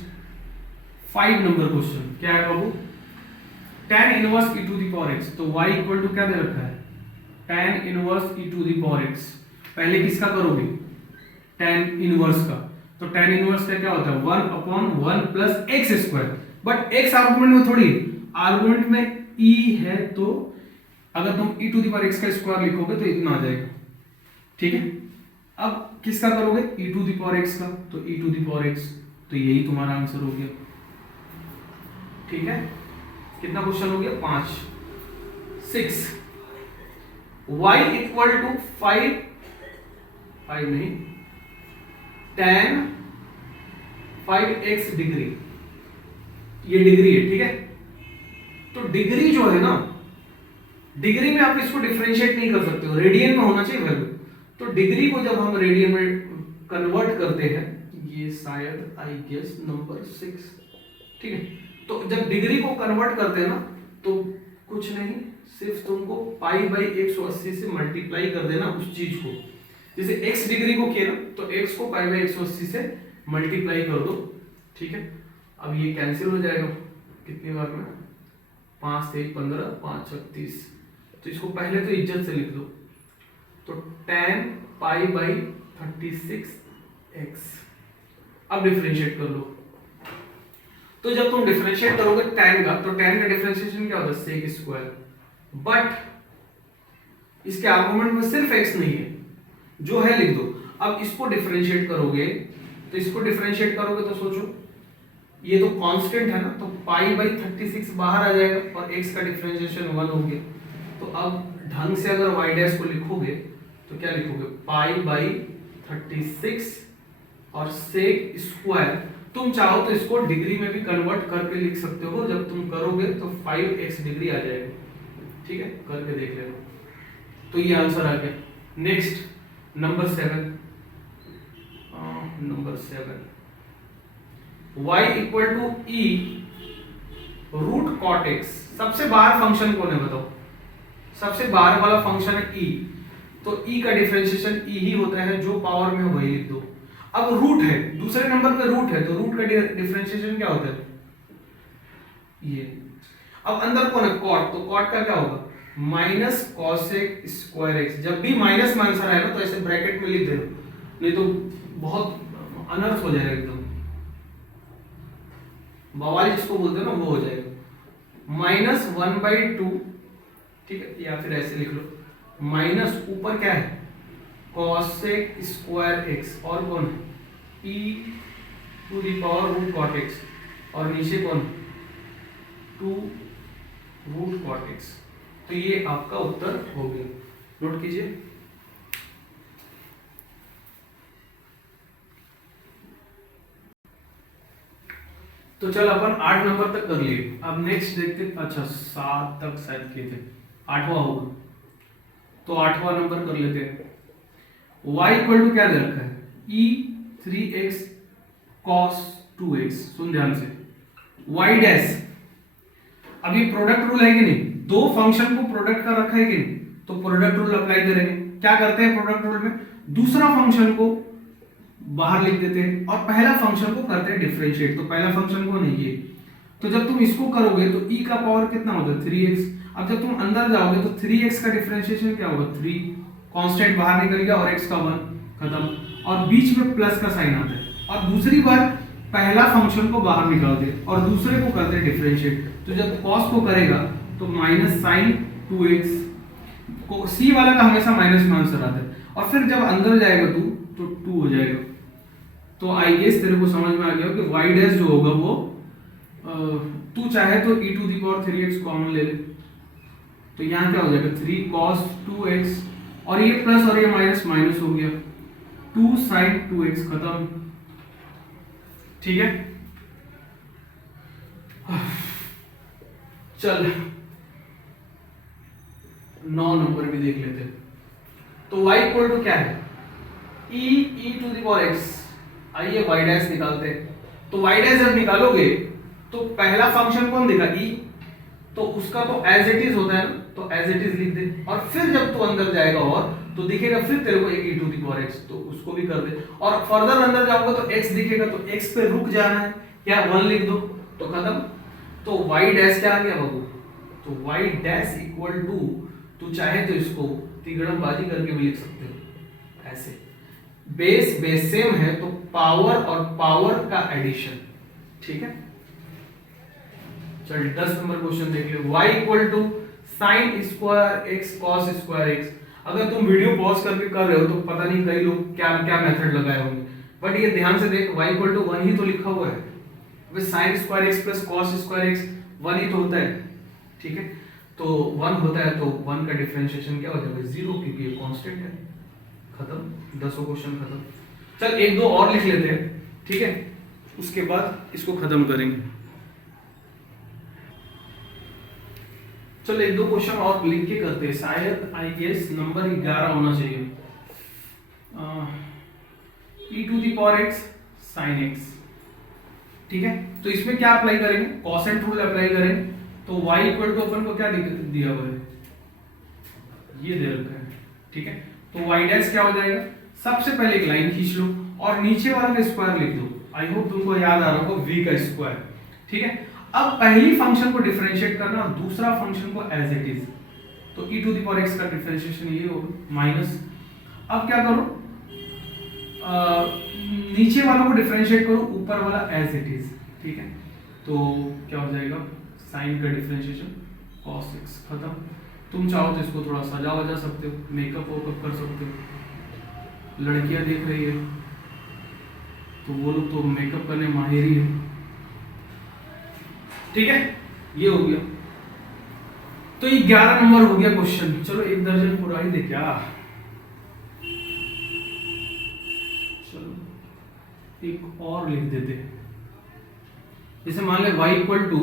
5 नंबर क्वेश्चन क्या है बाबू, tan inverse e to the power x। तो y इक्वल टू क्या दे रखा है, tan inverse e to the power x। पहले किसका करोगे, tan इनवर्स का, तो tan इनवर्स का क्या होता है 1 upon 1 plus x square, but x argument में थोड़ी, आर्गुमेंट में e है, तो अगर तुम e to the power x का स्क्वायर लिखोगे तो इतना आ जाएगा, ठीक है। अब किसका करोगे, e to the power x का, तो e to the power x, तो यही तुम्हारा आंसर हो गया, ठीक है। कितना क्वेश्चन हो गया, 5। 6 y इक्वल टू 5 नहीं, tan 5x डिग्री, ये डिग्री है, ठीक है। तो डिग्री जो है ना, डिग्री में आप इसको डिफरेंशिएट नहीं कर सकते हो, रेडियन में होना चाहिए वैल्यू। तो डिग्री को जब हम रेडियन में कन्वर्ट करते हैं, ये शायद आई गेस नंबर 6, ठीक है। तो जब डिग्री को कन्वर्ट करते हैं ना, तो कुछ नहीं, सिर्फ तुमको पाई बाई 180 से मल्टीप्लाई कर देना उस चीज को। जैसे x डिग्री को किया ना, तो x को पाई बाई 180 से मल्टीप्लाई कर दो, ठीक है। अब ये कैंसिल हो जाएगा कितनी बार में, 5 से 15, 5 36, तो इसको पहले तो इज्जत से लिख दो, तो tan पाई बाई 36 एक्स। अब डिफरेंशिएट कर लो। तो जब तुम डिफरेंशिएट करोगे tan का, तो tan का डिफरेंशिएशन क्या होता है, सेक स्क्वायर। बट इसके आर्गुमेंट में सिर्फ x नहीं है, जो है लिख दो। अब इसको डिफरेंशिएट करोगे, तो इसको डिफरेंशिएट करोगे तो सोचो, ये तो कांस्टेंट है ना, तो पाई बाई 36 बाहर आ जाएगा और x का डिफरेंशिएशन 1 हो गया। तो अब ढंग से अगर y डैश को लिखोगे तो क्या लिखोगे, पाई बाई 36 और सेक स्क्वायर। तुम चाहो तो इसको डिग्री में भी कन्वर्ट करके लिख सकते हो, जब तुम करोगे तो 5x डिग्री आ जाएगा। ठीक है, करके देख लेना। तो ये आंसर आ गया। Next number 7, y equal to e root cot x। सबसे बाहर फंक्शन कौन है बताओ, सबसे बाहर वाला फंक्शन है e, तो e का डिफरेंशिएशन e ही होता है, जो पावर में वही लिख दो। अब रूट है, दूसरे नंबर पे रूट है, तो रूट का डिफरेंशिएशन क्या होता है, ये। अब अंदर कौन है, कॉट, तो कॉट का क्या होगा, माइनस कॉसेक स्क्वायर एक्स। जब भी माइनस में आंसर आएगा तो ऐसे ब्रैकेट में लिख देना, नहीं तो बहुत अनर्थ हो जाएगा, एकदम बवाल जिसको बोलते हैं ना, वो हो जाएगा। माइनस 1/2, ठीक है, या फिर ऐसे लिख लो, माइनस ऊपर क्या है, कॉसेक स्क्वायर एक्स, और कौन e to the power root cot x, और नीचे कौन 2 रूट कॉट एक्स। तो ये आपका उत्तर हो गया, नोट कीजिए। तो चल अपन 8 नंबर तक कर लिए। अब नेक्स्ट देखते, अच्छा 7 तक शायद किए थे, 8वां होगा, तो 8वां नंबर कर लेते हैं। y इक्वल टू क्या दे रखा है, e 3x cos 2x। सुन ध्यान से, y डैश, अभी प्रोडक्ट रूल है कि नहीं, दो फंक्शन को प्रोडक्ट का रखा है कि नहीं, तो प्रोडक्ट रूल अप्लाई करेंगे। क्या करते हैं प्रोडक्ट रूल में, दूसरा फंक्शन को बाहर लिख देते हैं और पहला फंक्शन को करते हैं डिफरेंशिएट। तो पहला फंक्शन को नहीं, ये, तो जब तुम इसको करोगे तो e का पावर कितना होता है, 3x। अब जब तुम अंदर जाओगे तो 3x का डिफरेंशिएशन क्या होगा, 3, कांस्टेंट बाहर निकल गया और x का 1, खत्म, और बीच में प्लस का साइन आता है। और दूसरी बार पहला फंक्शन को बाहर निकालते और दूसरे को करते डिफरेंशिएट। तो जब cos को करेगा तो माइनस साइन 2x को, c वाला का हमेशा माइनस में आंसर आता है, और फिर जब अंदर जाएगा तू तो 2 हो जाएगा। तो आई गेस तेरे को समझ में आ गया कि y डैश जो होगा वो, तू चाहे तो e to the power 3x common ले ले, तो यहाँ क्या हो जाएगा 3 cos 2x, और ये प्लस और ये माइनस माइनस हो गया, 2 sin 2x, खत्म। ठीक है, चल 9 नंबर भी देख लेते हैं। तो y इक्वल टू क्या है, e to the power x। आइए y डैश निकालते हैं। तो y डैश जब निकालोगे तो पहला फंक्शन कौन देगा, e, तो उसका तो एज इट इज होता है ना, तो एज इट इज लिख दे। और फिर जब तू अंदर जाएगा और तो दिखेगा फिर तेरे को एक e to the power x, तो उसको भी कर दे। और फर्दर अंदर जाओगे तो x दिखेगा, तो x पे रुक जाना है, क्या 1 लिख दो तो खत्म। तो y डैश क्या आ गया बाबू, तो y डैश इक्वल टू, तू चाहे तो इसको तिगड़मबाजी करके भी लिख सकते हो ऐसे, बेस बेस सेम है तो पावर और पावर का एडिशन। ठीक है, चल 10 नंबर क्वेश्चन देख लो। y equal to sine square x cos square x. अगर तुम वीडियो पॉज करके कर रहे हो तो पता नहीं कई लोग क्या क्या मेथड लगाए होंगे, बट ये ध्यान से देख, y इक्वल टू 1 ही तो लिखा हुआ है, वे sine square x plus cos square x 1 ही तो होता है। ठीक है, तो 1 होता है तो 1 का डिफरेंशिएशन क्या हो जाएगा, 0, क्योंकि ये कांस्टेंट है। खत्म, 10 क्वेश्चन खत्म। चल एक दो और लिख लेते हैं, ठीक है, उसके बाद इसको खत्म करेंगे। चल एक दो क्वेश्चन और लिख के करते हैं, शायद आई गेस नंबर 11 होना चाहिए। e to the power x sin x। ठीक है, तो इसमें क्या अप्लाई करेंगे, कॉसेंट रूल अप्लाई करेंगे। तो y इक्वल टू अपन को क्या दिया हुआ है, ये दे रखा है। ठीक है, तो y डैश क्या हो जाएगा, सबसे पहले एक लाइन खींच लो और नीचे वाला का स्क्वायर लिख दो। आई होप तुमको याद आ रहा होगा v का स्क्वायर। ठीक है, अब पहली फंक्शन को डिफरेंशिएट करना और दूसरा फंक्शन को एज इट इज, तो e to the power x का डिफरेंशिएशन ये होगा माइनस। अब क्या करो, नीचे वाला को डिफरेंशिएट करो, ऊपर वाला एज इट इज, ठीक है। तो क्या हो जाएगा, साइन का डिफरेंशिएशन cos x, खत्म। तुम चाहो तो इसको थोड़ा सजा वजा सकते हो, मेकअप वोकअप कर सकते हो। लड़कियां देख रही है तो वो लोग तो मेकअप करने माहिर ही है, ठीक है। ये हो गया, तो ये 11 नंबर हो गया क्वेश्चन। चलो एक दर्जन पूरा ही दे क्या, चलो एक और लिख देते हैं। जैसे मान ले y equal to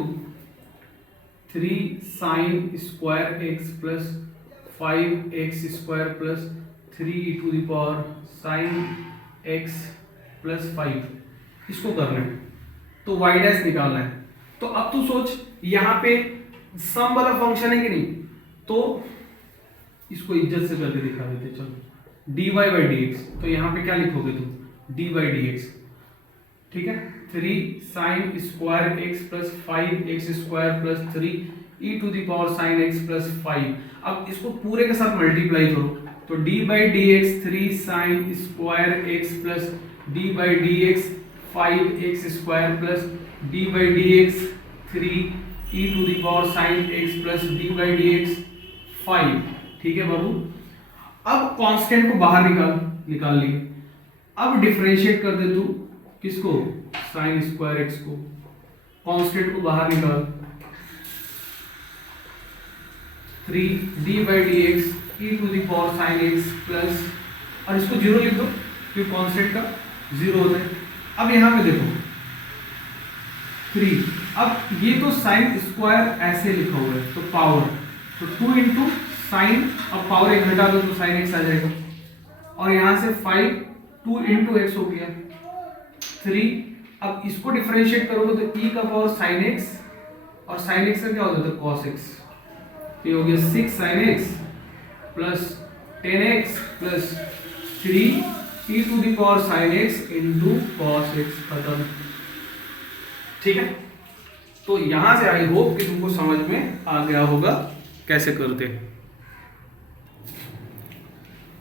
3 sine square x plus 5x square plus 3 e to the power sine x plus 5, इसको करना है तो y डैश निकालना है। तो अब तू सोच, यहाँ पे सम वाला फंक्शन है कि नहीं, तो इसको इज्जत से करके दिखा देते। चलो dy बाई डी एक्स, तो यहाँ पे क्या लिखोगे तुम, dy बाई डी एक्स, ठीक है। 3 sine square x plus 5x square plus 3 e to the power sine x plus 5। अब इसको पूरे के साथ मल्टीप्लाई करो, तो d by d x 3 sine square x plus d by d x 5x square plus d by d x 3 e to the power sine x plus d by d x 5, ठीक है बाबू। अब constant को बाहर निकाल लिए। अब differentiate कर दे तू किसको, साइन स्क्वायर एक्स को, कांस्टेंट को बाहर निकाल, 3 d by d x e to the power sine x plus, और इसको जीरो लिख दो क्योंकि कांस्टेंट का जीरो होता है। अब यहाँ पे देखो 3, अब ये तो साइन स्क्वायर ऐसे लिखा हुआ है तो पावर, तो 2 इंटू साइन, अब पावर एक घटा दो तो साइन एक्स आ जाएगा, और यहाँ से 5 2 इंटू एक्स हो गया 3। अब इसको डिफरेंशिएट करोगे तो e का पावर साइन एक्स, और साइन एक्स का क्या हो जाता है कॉस एक्स, ये हो गया 6 sine x plus 10x plus 3 e to the power sine x into cos x, खत्म, ठीक है। तो यहां से आई होप कि तुमको समझ में आ गया होगा कैसे करते हैं।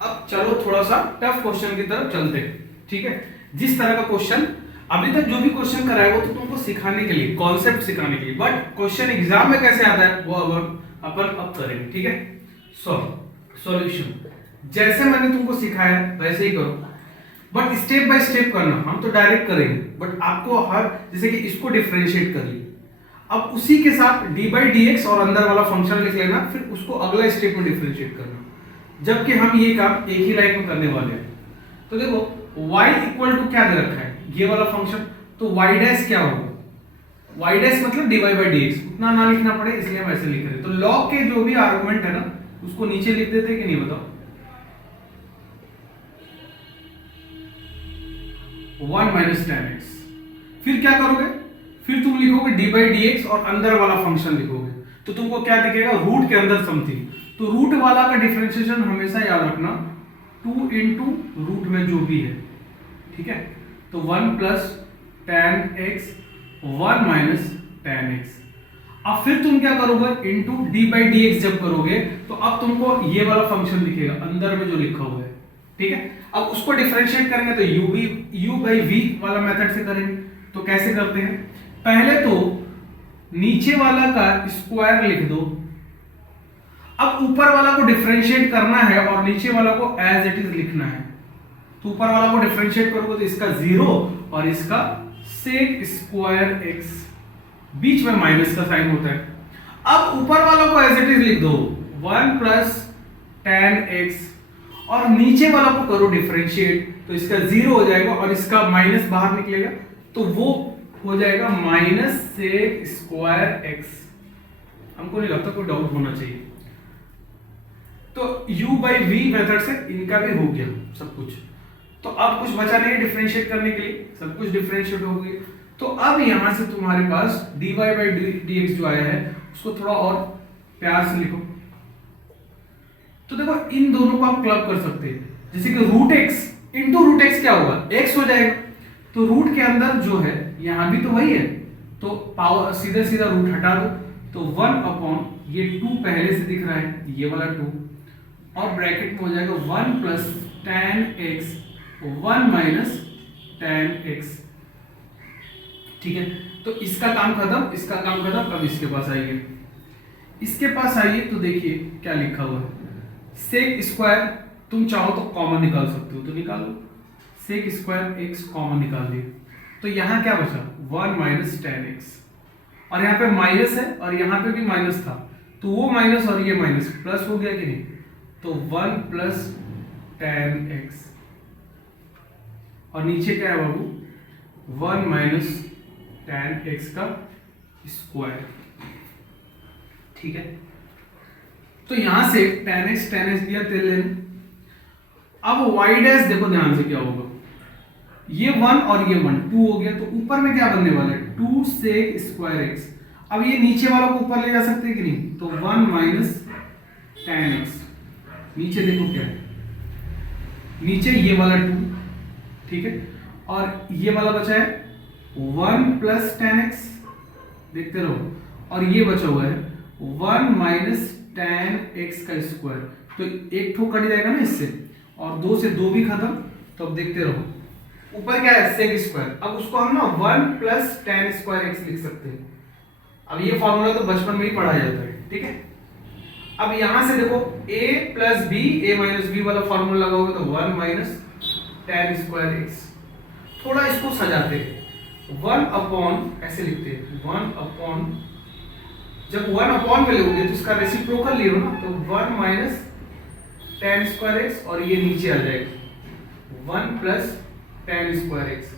अब चलो थोड़ा सा टफ क्वेश्चन की तरफ चलते हैं, ठीक है। जिस तरह का क्वेश्चन अभी तक जो भी क्वेश्चन कराया वो तो तुमको सिखाने के लिए, कॉन्सेप्ट सिखाने के लिए, बट क्वेश्चन एग्जाम में कैसे आता है वो अपन अब करेंगे, ठीक है। सॉल्यूशन जैसे मैंने तुमको सिखाया वैसे ही करो, बट स्टेप बाय स्टेप करना। हम तो डायरेक्ट करेंगे, बट आपको हर, जैसे कि इसको डिफरेंशिएट कर लिए, अब उसी के साथ डी बाई डी एक्स और अंदर वाला फंक्शन लिख लेना, फिर उसको अगला स्टेप में डिफरेंशिएट करना, जबकि हम ये काम एक ही लाइन में करने वाले हैं। तो देखो y इक्वल टू क्या दे रखा है, ये वाला फंक्शन, तो y डैश क्या होगा, y डैश मतलब dy बाई डी एक्स, उतना ना लिखना पड़े इसलिए हम ऐसे लिख रहे हैं। तो log के जो भी आर्गुमेंट है ना उसको नीचे लिख देते कि नहीं बताओ, 1 माइनस tan x। फिर क्या करोगे, फिर तुम लिखोगे डी बाई डी एक्स और अंदर वाला फंक्शन लिखोगे, तो तुमको क्या दिखेगा, रूट के अंदर समथिंग। तो रूट वाला का डिफरेंशिएशन हमेशा याद रखना 2 इंटू रूट में जो भी है, ठीक है। तो 1 plus tan x 1 minus tan x। अब फिर तुम क्या करोगे, into D by d x जब करोगे तो अब तुमको ये वाला फंक्शन दिखेगा अंदर में जो लिखा हुआ है, ठीक है। अब उसको डिफरेंशिएट करेंगे तो u बाई v वाला मेथड से करेंगे। तो कैसे करते हैं, पहले तो नीचे वाला का स्क्वायर लिख दो, अब ऊपर वाला को डिफरेंशिएट करना है और नीचे वाला को एज इट इज लिखना है। तो ऊपर वाला को डिफरेंशिएट करोगे तो इसका 0 और इसका sec स्क्वायर x, बीच में माइनस का साइन होता है। अब ऊपर वाला को एज इट इज लिख दो 1 प्लस tan x, और नीचे वाला को करो डिफरेंशिएट तो इसका 0 हो जाएगा और इसका माइनस बाहर निकलेगा तो वो हो जाएगा माइनस sec स्क्वायर x। हमको नहीं लगता कोई डाउट होना चाहिए। तो u बाई वी मेथड से इनका भी हो गया सब कुछ, तो अब कुछ बचा नहीं डिफरेंशिएट करने के लिए, सब कुछ डिफरेंशिएट हो गया। तो अब यहां से तुम्हारे पास dy बाई डी एक्स जो आया है उसको थोड़ा और प्यार से लिखो। तो देखो इन दोनों को आप क्लब कर सकते हैं, जैसे कि root x into root x क्या होगा, एक्स हो जाएगा। तो रूट के अंदर जो है यहां भी तो वही है, तो पावर सीधा सीधा रूट हटा दो, तो 1 अपॉन ये 2 पहले से दिख रहा है, ये वाला 2, और ब्रैकेट में हो जाएगा 1 plus tan x 1 minus tan x। ठीक है, तो इसका काम खत्म, इसका काम खत्म। अब इसके पास आइए, इसके पास आइए तो देखिए क्या लिखा हुआ है। सेक स्क्वायर तुम चाहो तो कॉमन निकाल सकते हो, तो निकालो। सेक स्क्वायर एक्स कॉमन निकाल दिए, तो यहाँ क्या बचा 1 माइनस टेन एक्स, और यहाँ पे माइनस है और यहाँ पे भी माइनस था, तो वो माइनस और ये माइनस प्लस हो गया कि नहीं, तो 1 प्लस टेन एक्स, और नीचे क्या है बाबू 1 माइनस टेन एक्स का स्क्वायर। ठीक है, तो यहां से टेन एक्स दिया तेल लेने। अब वाई डैश देखो ध्यान से क्या होगा, ये 1 और ये 1 2 हो गया, तो ऊपर में क्या बनने वाला है 2 सेक स्क्वायर एक्स। अब ये नीचे वाला को ऊपर ले जा सकते हैं कि नहीं, तो 1 माइनस टेन एक्स। नीचे देखो क्या है, नीचे ये वाला 2, ठीक है, और ये वाला बचा है 1 प्लस टेन एक्स, देखते रहो, और ये बचा हुआ है 1 माइनस टेन एक्स का स्क्वायर। तो एक ठो कट जाएगा ना इससे, और 2 से 2 भी खत्म। तो अब देखते रहो, ऊपर क्या है सेक स्क्वायर, अब उसको हम ना 1 प्लस टेन स्क्वायर एक्स लिख सकते हैं। अब ये फॉर्मूला तो बचपन में ही पढ़ा जाता है, ठीक है। अब यहां से देखो a plus b, a minus b वाला फॉर्मूला लगाओगे तो 1 माइनस टेन स्क्वायर एक्स। थोड़ा इसको सजाते हैं, 1 अपॉन ऐसे लिखते हैं, 1 अपॉन, जब 1 अपॉन में लोगे तो इसका रेसिप्रोकल ले लो ना, तो 1 माइनस टेन स्क्वायर एक्स, और ये नीचे आ जाएगा 1 प्लस टेन स्क्वायर एक्स।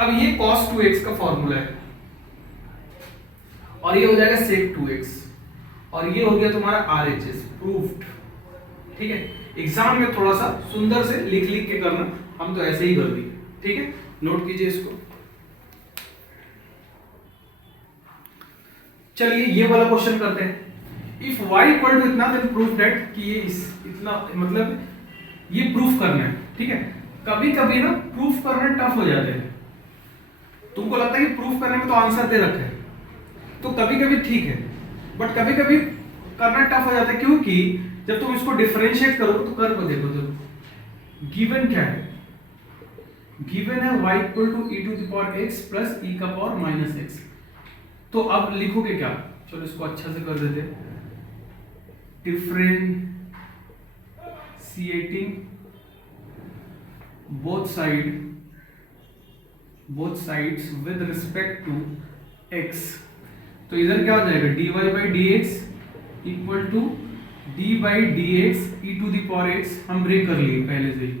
अब ये cos 2x का फॉर्मूला है, और ये हो जाएगा sec 2x, और ये हो गया तुम्हारा RHS प्रूफ्ड। ठीक है, एग्जाम में थोड़ा सा सुंदर से लिख लिख के करना, हम तो ऐसे ही कर दिए। ठीक है, नोट कीजिए इसको। चलिए ये वाला क्वेश्चन करते हैं। इफ y इक्वल टू इतना, देन प्रूफ दैट कि ये इतना, मतलब ये प्रूफ करना है। ठीक है, कभी कभी ना प्रूफ करना टफ हो जाते हैं, तुमको लगता है कि प्रूफ करने में तो आंसर दे रखा है, तो कभी कभी ठीक है, बट कभी कभी करना टफ हो जाता है, क्योंकि जब तुम इसको डिफरेंशिएट करो तो कर को देखो, तो गिवन क्या है, गिवन है y equal to e to the power x plus e का पावर माइनस x। तो अब लिखोगे क्या, चलो इसको अच्छा से कर देते हैं, differentiating both sides with respect to x। तो इधर क्या हो जाएगा dy by dx equal to d by dx e to the power x, हम ब्रेक कर लिए पहले से ही।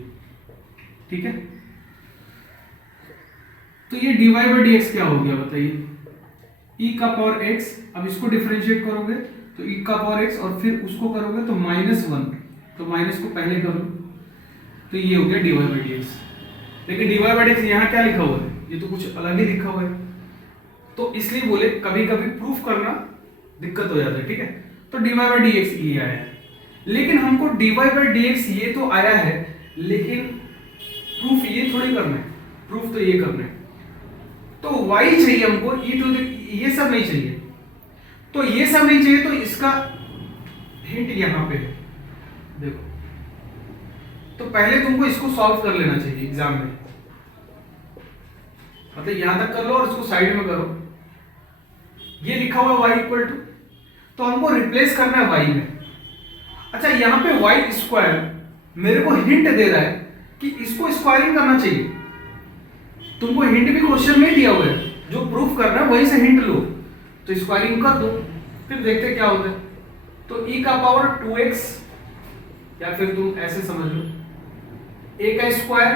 ठीक है, तो ये dy by dx क्या हो गया बताइए, e का पावर x। अब इसको डिफरेंशिएट करोगे तो e का पावर x, और फिर उसको करोगे तो -1, तो माइनस को पहले करो, तो ये हो गया dy by dx। लेकिन dy by dx यहाँ क्या लिखा हुआ है, ये तो कुछ अलग ही लिखा हुआ है, तो इसलिए बोले कभी कभी प्रूफ करना दिक्कत हो जाता है। ठीक है, तो dy by dx ये आया है, लेकिन हमको dy by dx ये तो आया है, लेकिन प्रूफ ये थोड़ी करना है, प्रूफ तो ये करना है। तो y चाहिए हमको, e टू ये सब नहीं चाहिए, तो ये सब नहीं चाहिए, तो इसका हिंट यहां पे है, देखो। तो पहले तुमको इसको सॉल्व कर लेना चाहिए एग्जाम में, मतलब यहां तक कर लो और इसको साइड में करो। ये लिखा हुआ y इक्वल टू, तो हमको रिप्लेस करना है y में। अच्छा, यहां पे y स्क्वायर मेरे को हिंट दे रहा है कि इसको स्क्वायरिंग करना चाहिए। तुमको हिंट भी क्वेश्चन में दिया हुआ है, जो प्रूफ करना है वहीं से हिंट लो, तो स्क्वायरिंग कर दो, फिर देखते क्या होता है। तो e का पावर 2x, या फिर तुम ऐसे समझ लो a का स्क्वायर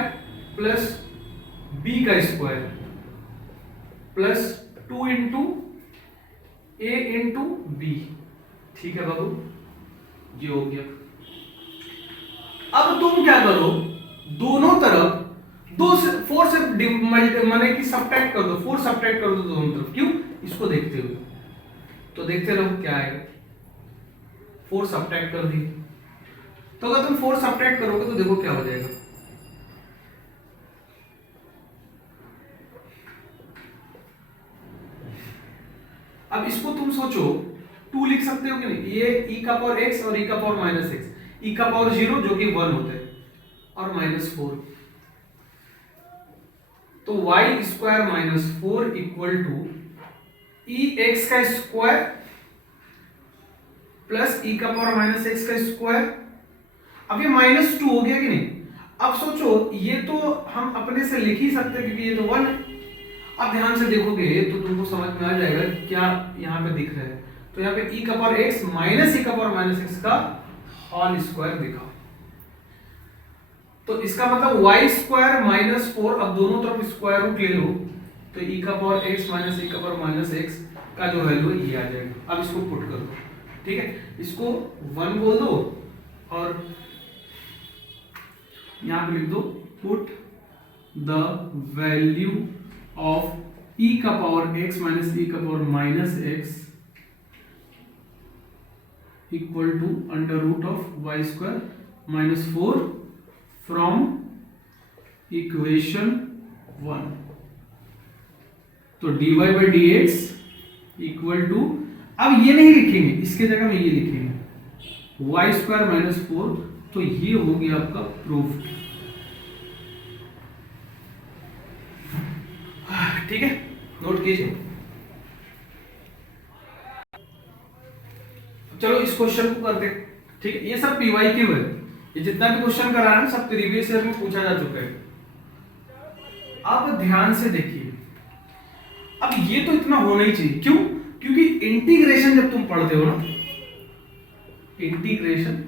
प्लस b का square plus 2 into a into b। ठीक है बाबू, ये हो गया। अब तुम क्या करो, दोनों तरफ 2 से 4 से माने कि सब्ट्रैक्ट कर दो, 4 सब्ट्रैक्ट कर दो दोनों तरफ। क्यों, इसको देखते हुए, तो देखते रहो क्या आएगा। 4 सब्ट्रैक्ट कर दिए, तो अगर तुम 4 सब्ट्रैक्ट करोगे तो देखो क्या हो जाएगा। अब इसको तुम सोचो, 2 लिख सकते हो कि नहीं, ये e का पावर x और e का पावर माइनस x, e का पावर 0 जो कि 1 होता है, और -4। तो y square minus 4 equal to e x का स्क्वायर प्लस ई का पावर माइनस एक्स का स्क्वायर। अब ये -2 हो गया कि नहीं? अब सोचो, ये तो हम अपने से लिख ही सकते हैं क्योंकि ये तो 1 है। अब ध्यान से देखोगे तो तुमको समझ में आ जाएगा क्या यहाँ पे दिख रहा है। तो यहाँ पे ई का पावर एक्स माइनस ई का पावर माइनस एक्स का होल स्क्वायर दिखा। तो इसका मतलब वाई स्क्वायर माइनस 4, अब दोनों तरफ स्क्वायर रूट ले लो तो ई का पावर एक्स माइनस ई का पावर माइनस एक्स का जो वैल्यू है ये आ जाएगा। अब इसको पुट कर दो, ठीक है, इसको 1 बोल दो और यहां पे लिख दो put the value of e का पावर एक्स माइनस ई का power minus x equal to under root of y square minus 4 from equation 1। तो dy by d x equal to, अब ये नहीं लिखेंगे, इसके जगह में ये लिखेंगे वाई स्क्वायर माइनस 4। तो ये हो गया आपका प्रूफ, ठीक है, नोट कीजिए। चलो इस क्वेश्चन को करते, ठीक है। ये सब पीवाई क्यू है, ये जितना भी क्वेश्चन करा है सब प्रीवियस ईयर में पूछा जा चुका है। अब ध्यान से देखिए, अब ये तो इतना होना ही चाहिए, क्यों? क्योंकि इंटीग्रेशन जब तुम पढ़ते हो ना, इंटीग्रेशन,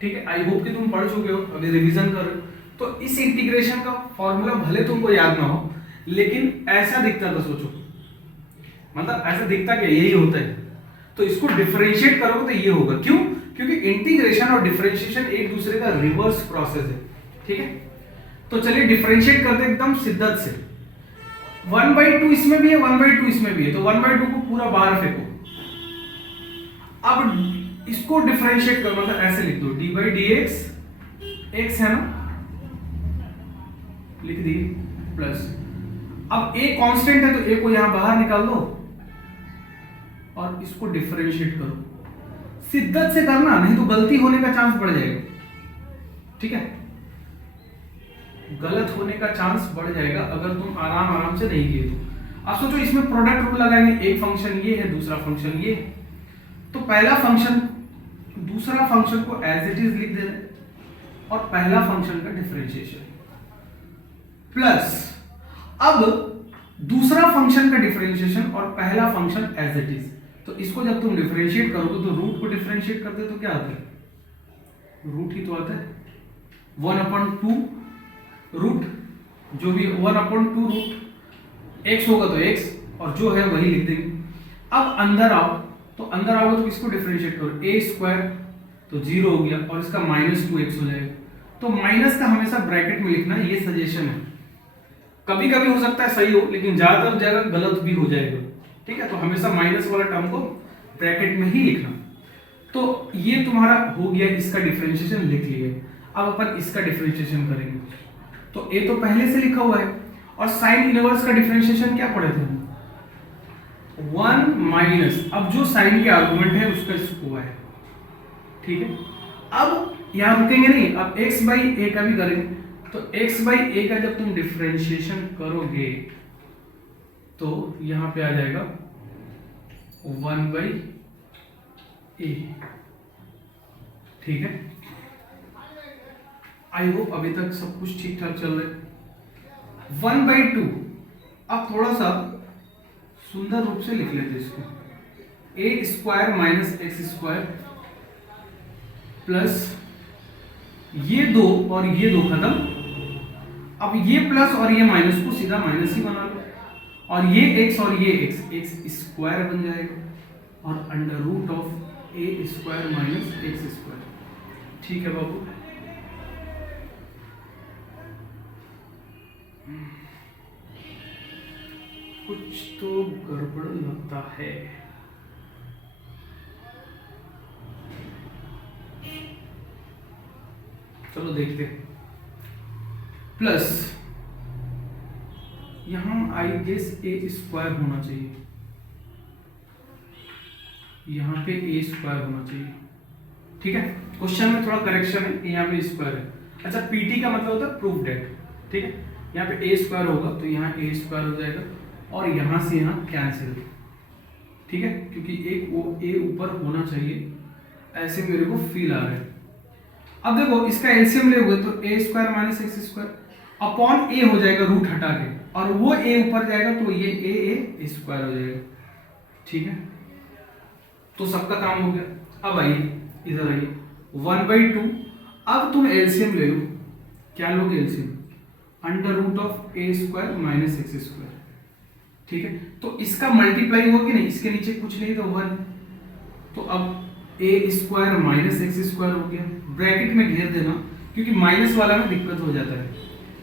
ठीक है, आई होप कि तुम पढ़ चुके हो, अभी रिवीजन कर रहे हो। तो इस इंटीग्रेशन का फॉर्मूला भले तुमको याद ना हो, लेकिन ऐसा दिखता था, सोचो, मतलब ऐसा दिखता क्या, यही होता है। तो इसको डिफरेंशिएट करोगे तो ये होगा, क्यों? क्योंकि इंटीग्रेशन और डिफरेंशिएशन एक दूसरे का रिवर्स प्रोसेस है, ठीक है। तो चलिए डिफरेंशिएट करते एकदम शिद्दत से। 1/2 इसमें भी है, 1/2 इसमें भी है, तो 1/2 को पूरा बाहर फेंको। अब इसको डिफरेंशिएट करो, मतलब ऐसे लिख दो D by d x, x है ना, लिख दी, प्लस अब ए कांस्टेंट है तो ए को यहां बाहर निकाल दो और इसको डिफरेंशिएट करो। शिद्दत से करना, नहीं तो गलती होने का चांस बढ़ जाएगा, ठीक है, गलत होने का चांस बढ़ जाएगा अगर तुम आराम से नहीं किए तो। अब सोचो इसमें प्रोडक्ट रूल लगाएंगे, एक फंक्शन ये है, दूसरा फंक्शन ये, तो पहला फंक्शन दूसरा फंक्शन को एज इट इज लिख दे रहे और पहला फंक्शन का डिफरेंशिएशन प्लस अब दूसरा फंक्शन का डिफरेंशिएशन और पहला फंक्शन एज इट इज। तो इसको जब तुम डिफरेंशिएट करोगे तो रूट को डिफरेंशिएट करते तो क्या आता है, रूट ही तो आता है, 1/2 रूट, जो भी 1/2 रूट x होगा तो x और जो है वही लिख देंगे। अब अंदर आओ, तो अंदर आओगे तो इसको डिफरेंशिएट करो, a स्क्वायर तो 0 हो गया और इसका -2x हो जाएगा। तो माइनस का हमेशा ब्रैकेट में लिखना, ये सजेशन है, कभी कभी हो सकता है सही हो लेकिन ज्यादातर जगह गलत भी हो जाएगा, ठीक है। तो हमेशा माइनस वाला टर्म को ब्रैकेट में ही लिखना। तो ये तुम्हारा हो गया, इसका डिफरेंशिएशन लिख लिए। अब अपन इसका डिफरेंशिएशन करेंगे, तो ए तो पहले से लिखा हुआ है और साइन इनवर्स का डिफरेंशिएशन क्या पढ़े थे हम, 1 माइनस, अब जो साइन के आर्गुमेंट है उसका स्क्वायर, ठीक है। अब यहां रुकेंगे नहीं, अब x बाई ए का भी करेंगे। तो x बाई ए का जब तुम डिफरेंशिएशन करोगे तो यहां पे आ जाएगा 1/a, ठीक है। आई होप अभी तक सब कुछ ठीक ठाक चल रहा है। 1/2 अब थोड़ा सा सुंदर रूप से लिख लेते इसको, a square minus x square plus ये दो और ये दो खत्म। अब ये प्लस और ये माइनस को सीधा माइनस ही बना लो और ये x और ये x स्क्वायर बन जाएगा और under root of a square minus x square, ठीक है बाबू। कुछ तो गड़बड़ लगता है, चलो देखते हैं। प्लस यहां आई गेस ए स्क्वायर होना चाहिए, यहां पे ए स्क्वायर होना चाहिए, ठीक है। क्वेश्चन में थोड़ा करेक्शन है, यहां पे स्क्वायर है। अच्छा, पीटी का मतलब होता है प्रूफ डेट, ठीक है। यहाँ पे ए स्क्वायर होगा तो यहाँ ए स्क्वायर हो जाएगा और यहाँ से यहाँ कैंसिल, ठीक है, क्योंकि एक वो ए ऊपर होना चाहिए, ऐसे मेरे को फील आ रहा है। अब देखो इसका एलसीएम लोगे तो a square minus x square upon a हो जाएगा रूट हटा के, और वो ए ऊपर जाएगा तो ये ए स्क्वायर हो जाएगा, ठीक है। तो सबका काम हो गया। अब आइए इधर आइए 1/2। अब तुम एलसीएम ले लो, क्या लोगे LCM, under root of a square minus x square, ठीक है। तो इसका मल्टीप्लाई हुआ कि नहीं, इसके नीचे कुछ नहीं तो 1, तो अब ए स्क्वायर माइनस एक्स स्क्वायर हो गया, ब्रैकेट में घेर देना क्योंकि माइनस वाला में दिक्कत हो जाता है।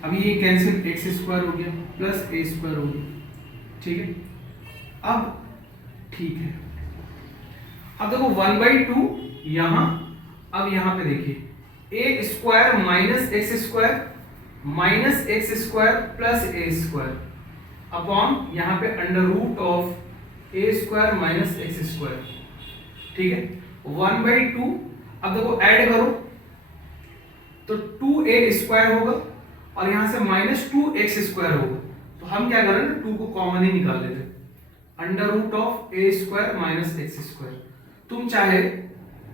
अब ये कैंसिल, एक्स स्क्वायर हो गया प्लस ए स्क्वायर हो गया, ठीक है। अब ठीक है, अब देखो 1/2 यहां, अब यहां पे देखिए a square minus x square plus a square upon यहाँ पे under root of a square minus x square, ठीक है, 1/2। अब देखो ऐड करो तो 2a स्क्वायर होगा और यहां से माइनस 2x स्क्वायर होगा, तो हम क्या करेंगे 2 को कॉमन ही निकाल लेते, under root of a square minus x square. तुम चाहे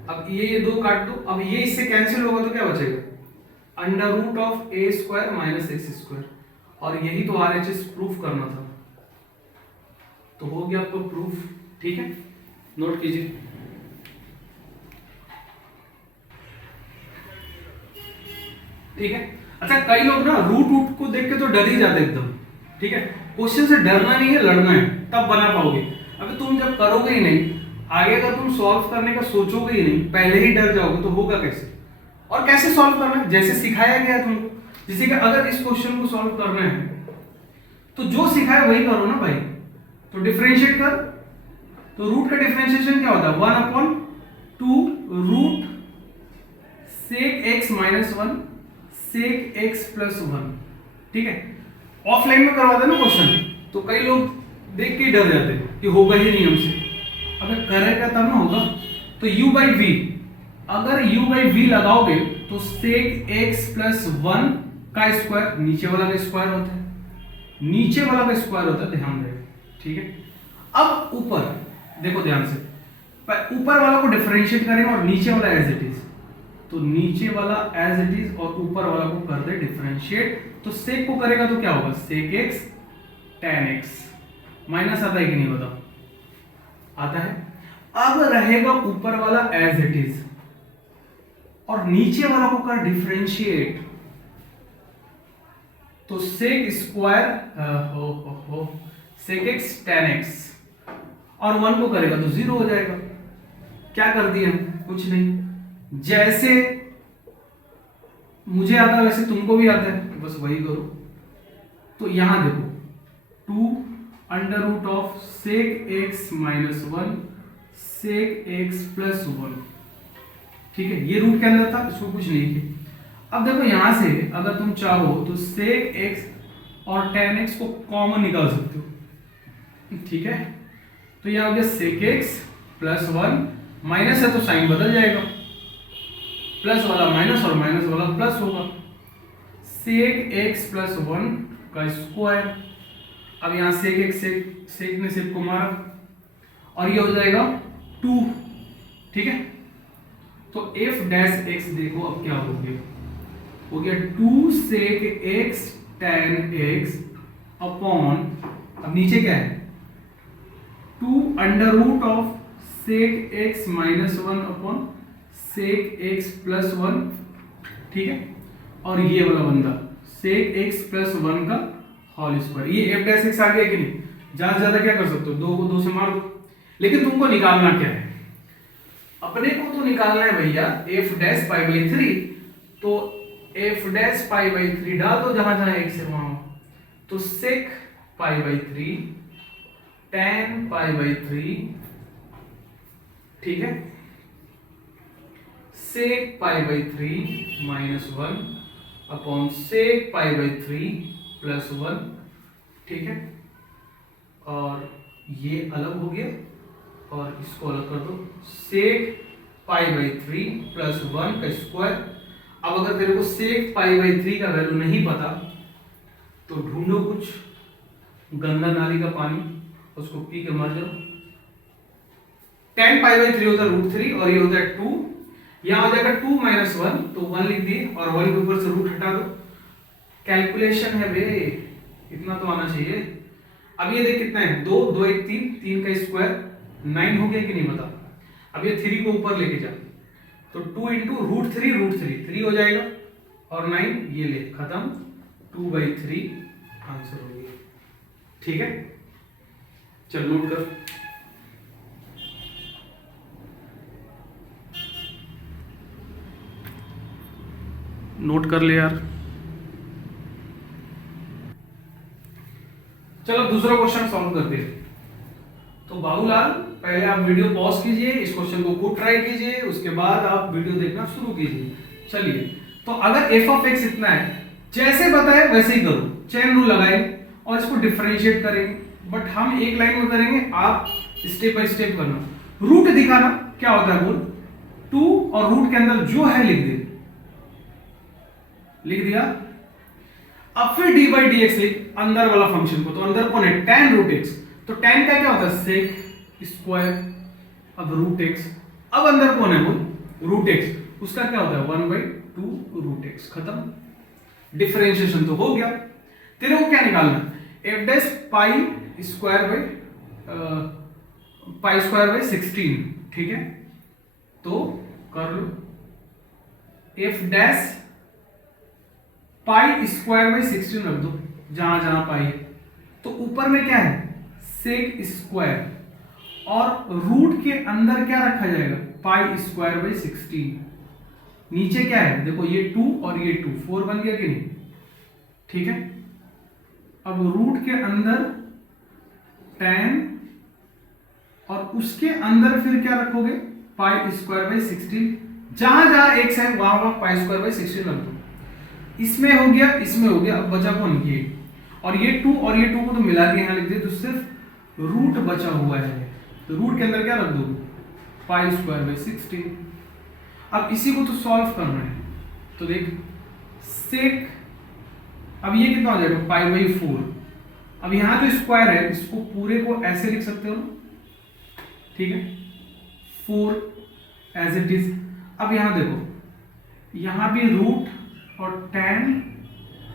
अब ये 2 काट दो, अब ये इससे कैंसिल होगा तो क्या बचेगा, under root of a square minus x square, और यही तो आरएचएस प्रूफ करना था, तो हो गया आपको प्रूफ, ठीक है, नोट कीजिए। ठीक है, अच्छा कई लोग ना रूट को देख के तो डर ही जाते एकदम, ठीक है। क्वेश्चन से डरना नहीं है, लड़ना है, तब बना पाओगे। अभी तुम जब करोगे ही नहीं, आगे अगर तुम सॉल्व करने का सोचोगे ही नहीं, पहले ही डर जाओगे तो होगा कैसे। और कैसे सॉल्व करना है, जैसे सिखाया गया है तुमको, जैसे कि अगर इस क्वेश्चन को सॉल्व करना है तो जो सिखाया वही करो ना भाई। तो डिफरेंशिएट कर, तो रूट का डिफरेंशिएशन क्या होता है, 1/2 root sec x minus 1 sec x plus 1, ठीक है। ऑफलाइन में करवाते ना क्वेश्चन, तो कई लोग देख के डर जाते हैं कि होगा ही नहीं हमसे, अगर करेगा तब ना होगा। तो u/v, अगर u/v लगाओगे तो सेक x प्लस 1 का स्क्वायर, नीचे वाला का स्क्वायर होता है, नीचे वाला का स्क्वायर होता है, ध्यान रहे, ठीक है। अब ऊपर देखो ध्यान से, ऊपर वाला को डिफरेंशिएट करेंगे और नीचे वाला एज इट इज, तो नीचे वाला एज इट इज और ऊपर वाला को कर दे डिफरेंशिएट, तो सेक को करेगा तो क्या होगा, सेक x tan x, माइनस आता है कि नहीं बताओ, आता है। अब रहेगा ऊपर वाला एज इट इज और नीचे वाला को कर डिफरेंशिएट, तो sec square sec x tan x, और 1 को करेगा तो 0 हो जाएगा। क्या कर दिया, कुछ नहीं, जैसे मुझे आता है वैसे तुमको भी आता है, बस वही करो। तो यहां देखो 2 under root of sec x minus 1 sec x plus 1, ठीक है, ये रूट के अंदर था, इसको कुछ नहीं किया। अब देखो यहां से अगर तुम चाहो तो सेक x और tan x को कॉमन निकाल सकते हो, ठीक है। तो यहां हो गया सेक x प्लस 1, माइनस है तो साइन बदल जाएगा, प्लस वाला माइनस और माइनस वाला प्लस होगा, सेक x प्लस 1 का स्क्वायर। अब यहां सेक x सेक ने सेक को मारा और ये हो जाएगा 2, ठीक है। तो f डैश x देखो अब क्या हो गया 2 sec x tan x upon, अब नीचे क्या है 2 under root of sec x minus 1 upon sec x plus 1, ठीक है। और ये वाला बंदा सेक x प्लस 1 का होल स्क्वायर, ये f डैश x आ गया कि नहीं, ज्यादा ज्यादा क्या कर सकते हो, 2 को 2 से मार दो। लेकिन तुमको निकालना क्या है, अपने को तो निकालना है भैया f डैश पाई बाई 3, तो f डैश पाई बाई 3 डाल दो जहां जहां x है वहां, तो sec pi by 3 tan pi by 3, ठीक है, sec pi by 3 minus 1 upon sec pi by 3 plus 1, ठीक है। और ये अलग हो गया और इसको अलग कर दो, सेक पाई बाई 3 प्लस 1 का स्क्वायर। अब अगर तेरे को सेक पाई बाई 3 का वैल्यू नहीं पता तो ढूंढो कुछ गंगा नाली का पानी, उसको पी के मर जाओ। tan पाई बाई 3 होता है √3 और ये होता है 2, यहां हो जाएगा 2 - 1 तो 1 लिख दिए और 1 के ऊपर से रूट हटा दो। कैलकुलेशन है बे, इतना तो आना चाहिए। अब ये देख कितना है, 2 2 1 3, 3 का स्क्वायर 9 हो गया कि नहीं बता। अब ये 3 को ऊपर लेके जा, तो 2 × √3 3 हो जाएगा और 9 ये ले खत्म, 2/3 आंसर हो गया। ठीक है, चल नोट कर। नोट कर ले यार। चलो दूसरा क्वेश्चन सॉल्व करते हैं। तो बाबूलाल पहले आप वीडियो पॉज कीजिए, इस क्वेश्चन को खुद ट्राई कीजिए, उसके बाद आप वीडियो देखना शुरू कीजिए। चलिए, तो अगर f ऑफ x इतना है, जैसे बताए वैसे ही करो, चेन रूल लगाए और इसको डिफरेंशिएट करेंगे। बट हम एक लाइन में करेंगे, आप स्टेप बाय स्टेप करना। रूट दिखाना क्या होता है बोल, 2 और रूट के अंदर जो है लिख दे, लिख दिया। अब फिर dy/dx लिख अंदर वाला फंक्शन को, तो अंदर कौन है, tan √x, तो tan का क्या होता है sec स्क्वायर, अब √x। अब अंदर कौन है वो √x, उसका क्या होता है 1/2 √x, खत्म। डिफरेंशिएशन तो हो गया। तेरे को क्या निकालना, f' pi² 16, ठीक है, तो कर लो f' pi² 16 रख दो जहां जहां पाई है। तो ऊपर में क्या है सेक स्क्वायर और रूट के अंदर क्या रखा जाएगा pi² 16। नीचे क्या है देखो, ये 2 और ये 2, 4 बन गया कि नहीं, ठीक है। अब रूट के अंदर tan और उसके अंदर फिर क्या रखोगे pi² 16, जहां जहां x है वहां वहां pi² 16 रख दो। इसमें हो गया, इसमें हो गया, अब बचा कौन ये, और ये 2 और ये 2 को तो मिला के यहां लिख दे, तो सिर्फ रूट बचा हुआ है। तो रूट के अंदर क्या रख दो pi² 16। अब इसी को तो सॉल्व करना है, तो देख सेक, अब ये कितना हो जाएगा pi/4। अब यहां जो स्क्वायर है इसको पूरे को ऐसे लिख सकते हो, ठीक है, 4 एज इट इज। अब यहां देखो, यहां भी रूट और tan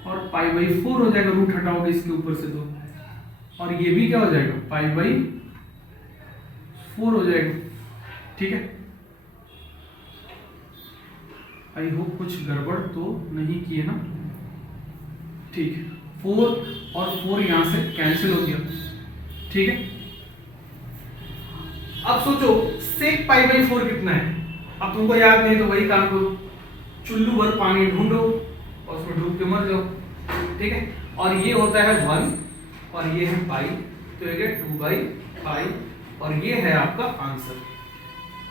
और pi/4 हो जाएगा, रूट हटाओगे इसके ऊपर से तो, और ये भी क्या हो जाएगा pi/4 हो जाएगा, ठीक है। आई होप कुछ गड़बड़ तो नहीं की है ना, ठीक है। 4 और 4 यहां से कैंसिल हो गया, ठीक है। अब सोचो सेक pi/4 कितना है, अब तुमको याद नहीं तो वही काम करो, चुल्लू भर पानी ढूंढो और उसमें डूब के मर जाओ, ठीक है। और ये होता है 1 और ये है पाई, तो ये 2/पाई और ये है आपका आंसर,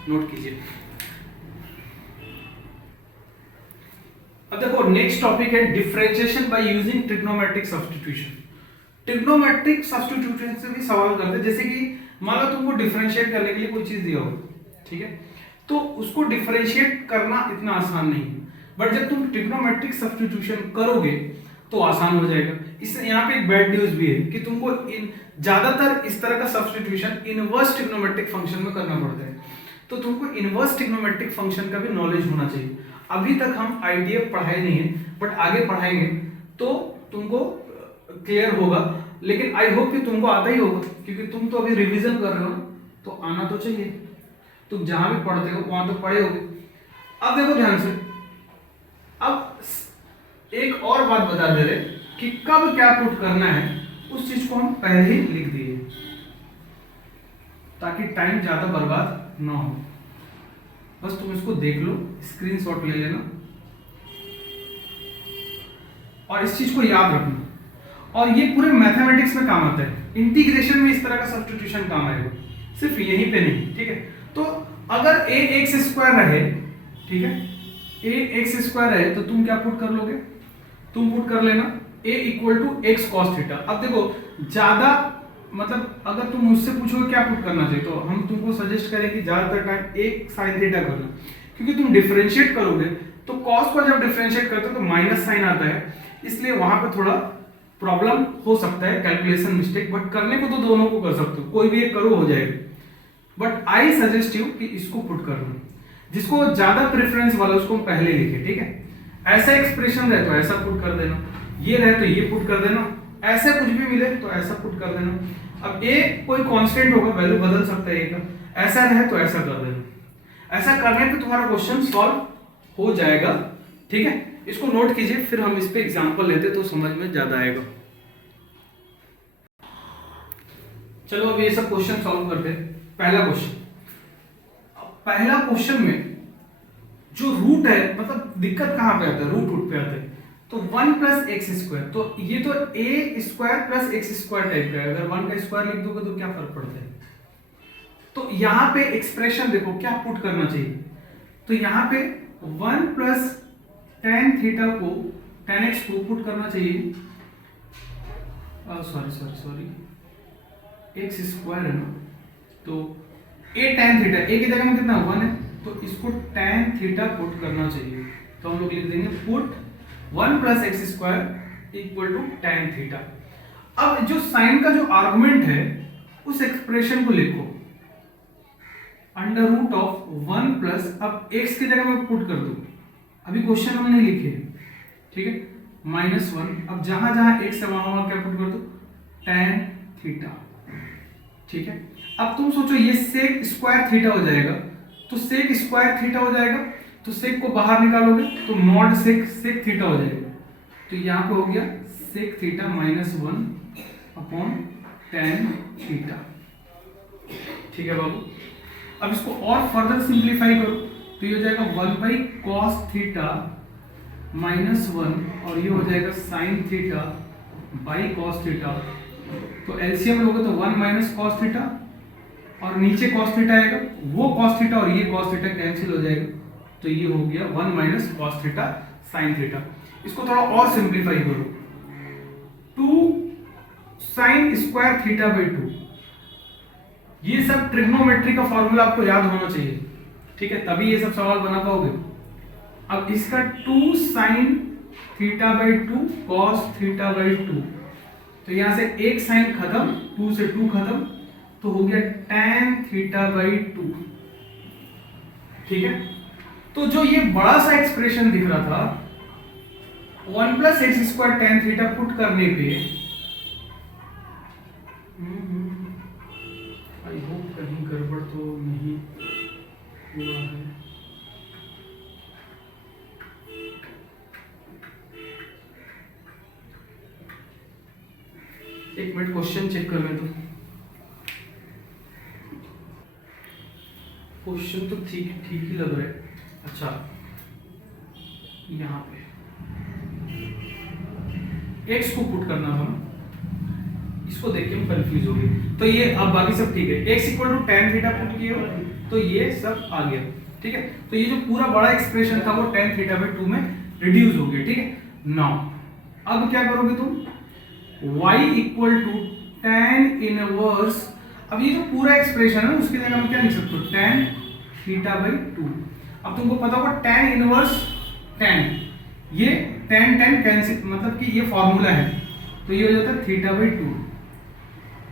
नोट कीजिए। अब देखो नेक्स्ट टॉपिक है differentiation by using trigonometric substitution. Trigonometric substitution से भी सवाल करते हैं, जैसे कि मान लो तुमको डिफरेंशिएट करने के लिए कोई चीज दिया हो, ठीक है, तो उसको डिफरेंशिएट करना इतना आसान नहीं है, बट जब तुम ट्रिग्नोमेट्रिक सब्स्टिट्यूशन करोगे तो आसान हो जाएगा। इससे यहाँ पे एक बैड न्यूज भी है कि तुमको ज्यादातर इस तरह का सब्स्टिट्यूशन इनवर्स ट्रिग्नोमेट्रिक फंक्शन में करना पड़ता है, तो तुमको इनवर्स ट्रिग्नोमेट्रिक फंक्शन का भी नॉलेज होना चाहिए। अभी तक हम आईडीएफ पढ़ाए नहीं है, बट आगे पढ़ाएंगे तो तुमको क्लियर होगा, लेकिन आई होप कि तुमको आता ही होगा, क्योंकि तुम तो अभी रिवीजन कर रहे हो, तो आना तो चाहिए। तुम जहां भी पढ़ते हो वहां तो पढ़े होगे। अब देखो ध्यान से, अब एक और बात बता दे रहे कि कब क्या पुट करना है, उस चीज को हम पहले ही लिख दिए ताकि टाइम ज्यादा बर्बाद ना हो। बस तुम इसको देख लो, स्क्रीनशॉट ले लेना और इस चीज को याद रखना, और ये पूरे मैथमेटिक्स में काम आता है, इंटीग्रेशन में इस तरह का सब्स्टिट्यूशन काम आएगा, सिर्फ यहीं पे नहीं, ठीक है। तो अगर a x² रहे, ठीक है, a x² है तो तुम क्या पुट कर लोगे, तुम पुट कर लेना a = x cos थीटा। अब देखो ज्यादा मतलब अगर तुम मुझसे पूछोगे क्या पुट करना चाहिए, तो हम तुमको सजेस्ट करेंगे ज्यादातर टाइम एक sin थीटा करना, क्योंकि तुम डिफरेंशिएट करोगे तो cos को जब डिफरेंशिएट करते हो तो माइनस साइन आता है, इसलिए वहां पे थोड़ा प्रॉब्लम हो सकता है, कैलकुलेशन मिस्टेक, बट करने को तो दोनों को कर सकते हो, कोई भी एक करो हो जाएगा। बट आई सजेस्ट यू कि इसको पुट कर लो, जिसको ज्यादा प्रेफरेंस वाला उसको हम पहले लिखे, ठीक है। ऐसा एक्सप्रेशन रहे तो ऐसा पुट कर देना, ये रहे तो ये पुट कर देना, ऐसे कुछ भी मिले तो ऐसा पुट कर देना। अब ए कोई कांस्टेंट होगा, वैल्यू बदल सकता है ए का, ऐसा रहे तो ऐसा कर देना। ऐसा करने पे तुम्हारा क्वेश्चन सॉल्व हो जाएगा, ठीक है। इसको नोट कीजिए, फिर हम इस पे एग्जांपल लेते तो समझ में ज्यादा आएगा। चलो अब ये सब क्वेश्चन सॉल्व करते हैं। पहला क्वेश्चन, पहला क्वेश्चन में जो रूट है, मतलब दिक्कत कहां पे आता है, रूट पे आता है। तो 1 प्लस एक्स स्क्वायर, तो ये तो a square plus x square type का है, अगर 1 का स्क्वायर लिख दोगे तो क्या फर्क पड़ता है। तो यहां पे एक्सप्रेशन देखो क्या पुट करना चाहिए, तो यहां पे 1 प्लस tan थीटा को tan x को पुट करना चाहिए, सॉरी एक्स स्क्वायर है ना, तो a tan थीटा, a की जगह में कितना 1 है, तो इसको tan थीटा पुट करना चाहिए। तो हम लोग लिख देंगे put 1 plus x square equal to tan theta. अब जो साइन का जो आर्गुमेंट है उस एक्सप्रेशन को लिखो अंडर रूट ऑफ 1 प्लस, अब x की जगह में पुट कर दो, अभी क्वेश्चन हम नहीं लिखे, ठीक है, -1। अब जहां जहां x है वहां क्या पुट कर दो, tan थीटा, ठीक है। अब तुम सोचो ये सेक स्क्वायर थीटा हो जाएगा, तो सेक स्क्वायर थीटा हो जाएगा, तो सेक को बाहर निकालोगे तो मॉड सेक थीटा हो जाएगा, तो यहां पे हो गया sec theta -1 upon tan theta, ठीक है बाबू। अब इसको और फर्दर सिंप्लीफाई करो, तो ये हो जाएगा 1 बाई कॉस थीटा -1, और ये हो जाएगा sine theta by cos theta, तो एलसीएम लोगे तो 1 माइनस कॉस थीटा, और नीचे कॉस थीटा आएगा, वो कॉस थीटा और ये कॉस थीटा कैंसिल हो जाएगा, तो ये हो गया 1 minus cos theta sine theta. इसको थोड़ा और सिंप्लीफाई करो, 2 साइन स्क्वायर थीटा बाई 2, ये सब ट्रिग्नोमेट्री का फॉर्मूला आपको याद होना चाहिए, ठीक है, तभी ये सब सवाल बना पाओगे। अब इसका 2 sine theta by 2 cos theta by 2, तो यहां से एक साइन खत्म, 2 से 2 खत्म, तो हो गया tan थीटा बाई 2, ठीक है। तो जो ये बड़ा सा एक्सप्रेशन दिख रहा था 1 plus x square tan theta put करने पे, आई होप कहीं गड़बड़ तो नहीं हुआ है। एक मिनट क्वेश्चन चेक कर ले, तो क्वेश्चन तो ठीक ही लग रहा है। अच्छा, यहाँ पे x को पुट करना था ना, इसको देख के हम कंफ्यूज हो गए, तो ये अब बाकी सब ठीक है, x equal to tan theta put किए हो तो ये सब आ गया, ठीक है। तो ये जो पूरा बड़ा एक्सप्रेशन था वो tan थीटा बाई 2 में रिड्यूस हो गया, ठीक है। नाउ अब क्या करोगे तुम, y equal to tan inverse, अब ये जो पूरा एक्सप्रेशन है उसकी जगह हम क्या लिख सकते हो, tan थीटा बाई 2। अब तुमको पता होगा tan इनवर्स tan, ये tan कैंसिल, मतलब कि ये फॉर्मूला है, तो ये हो जाता है थीटा बाई 2।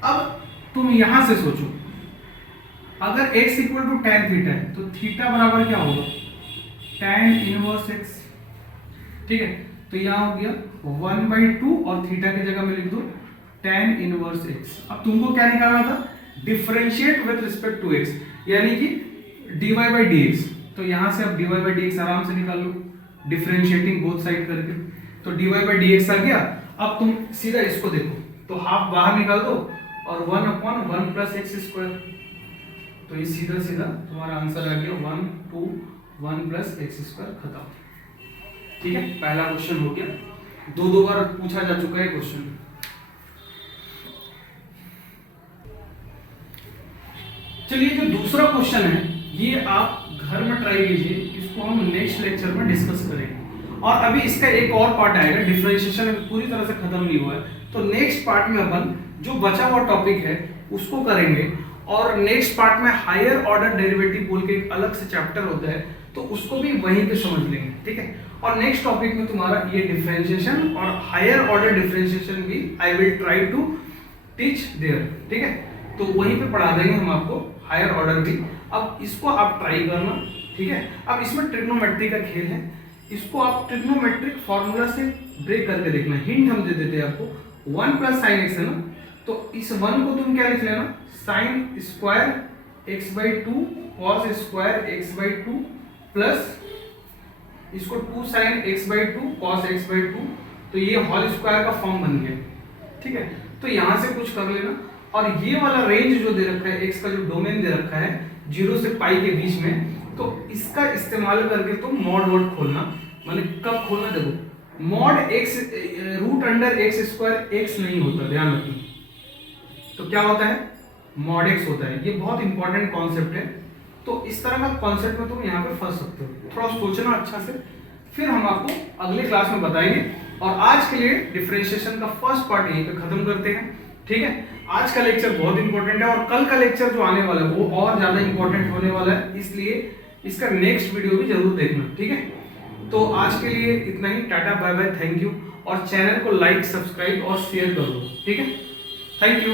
अब तुम यहां से सोचो, अगर x equal to tan theta है तो थीटा बराबर क्या होगा, tan इनवर्स x, ठीक है। तो यहां हो गया 1/2 और थीटा की जगह में लिख दो tan इनवर्स x। अब तुमको क्या निकालना था, differentiate with respect to x, यानी कि dy बाई dx, तो यहां से अब dy बाई dx आराम से निकाल लो, डिफरेंशिएटिंग बोथ साइड करके, तो dy बाई dx आ गया। अब तुम सीधा इसको देखो, तो हाफ बाहर निकाल दो और 1/1 प्लस एक्स स्क्वायर, तो ये सीधा सीधा तुम्हारा आंसर आ गया 1 2 1 प्लस एक्स स्क्वायर, खत्म, ठीक है। पहला क्वेश्चन हो गया, दो बार पूछा जा चुका है क्वेश्चन। चलिए जो दूसरा क्वेश्चन है ये आप घर में ट्राई कीजिए, इसको हम नेक्स्ट लेक्चर में डिस्कस करेंगे, और अभी इसका एक और पार्ट आएगा, डिफरेंशिएशन अभी पूरी तरह से खत्म नहीं हुआ है, तो नेक्स्ट पार्ट में अपन जो बचा हुआ टॉपिक है उसको करेंगे, और नेक्स्ट पार्ट में हायर ऑर्डर डेरिवेटिव बोल के एक अलग से चैप्टर होता है, तो उसको भी वहीं पे समझ लेंगे, ठीक है। और नेक्स्ट टॉपिक में तुम्हारा ये डिफरेंशिएशन और हायर ऑर्डर डिफरेंशिएशन भी I will try to teach there, ठीक है। तो वहीं पे पढ़ा देंगे हम आपको हायर ऑर्डर भी। अब इसको आप ट्राई करना, ठीक है। अब इसमें ट्रिग्नोमेट्री का खेल है, इसको आप ट्रिग्नोमेट्रिक फॉर्मूला से ब्रेक करके देखना। हिंट हम दे देते हैं आपको, 1 प्लस साइन एक्स है ना, तो इस 1 को तुम क्या लिख लेना, sign square x by 2 cos square x by 2 plus इसको 2 sine x by 2 cos x by 2, तो ये होल स्क्वायर का फॉर्म बन गया, ठीक है। तो यहाँ से कुछ कर लेना, और ये वाला रेंज जो दे रखा है, एक्स का जो डोमेन दे रखा है 0 से पाई के बीच में, तो इसका इस्तेमाल करके तुम मॉड वर्ड खोलना। मतलब कब खोलना, देखो mod x root under x square x नहीं होता, ध्यान रखना। तो क्या होता है, मॉड एक्स होता है। ये बहुत इंपॉर्टेंट कॉन्सेप्ट है। तो इस तरह का कॉन्सेप्ट में तुम यहाँ पे फंस सकते हो, थोड़ा सोचना अच्छा से, फिर हम आपको अगले क्लास में बताएंगे। और आज के लिए डिफरेंशिएशन का फर्स्ट पार्ट यहीं पे खत्म करते हैं, ठीक है। आज का लेक्चर बहुत इंपॉर्टेंट है, और कल का लेक्चर जो आने वाला है वो और ज्यादा इंपॉर्टेंट होने वाला है, इसलिए इसका नेक्स्ट वीडियो भी जरूर देखना, ठीक है। तो आज के लिए इतना ही, टाटा बाय बाय, थैंक यू। और चैनल को लाइक, सब्सक्राइब और शेयर कर दो, ठीक है। Thank you.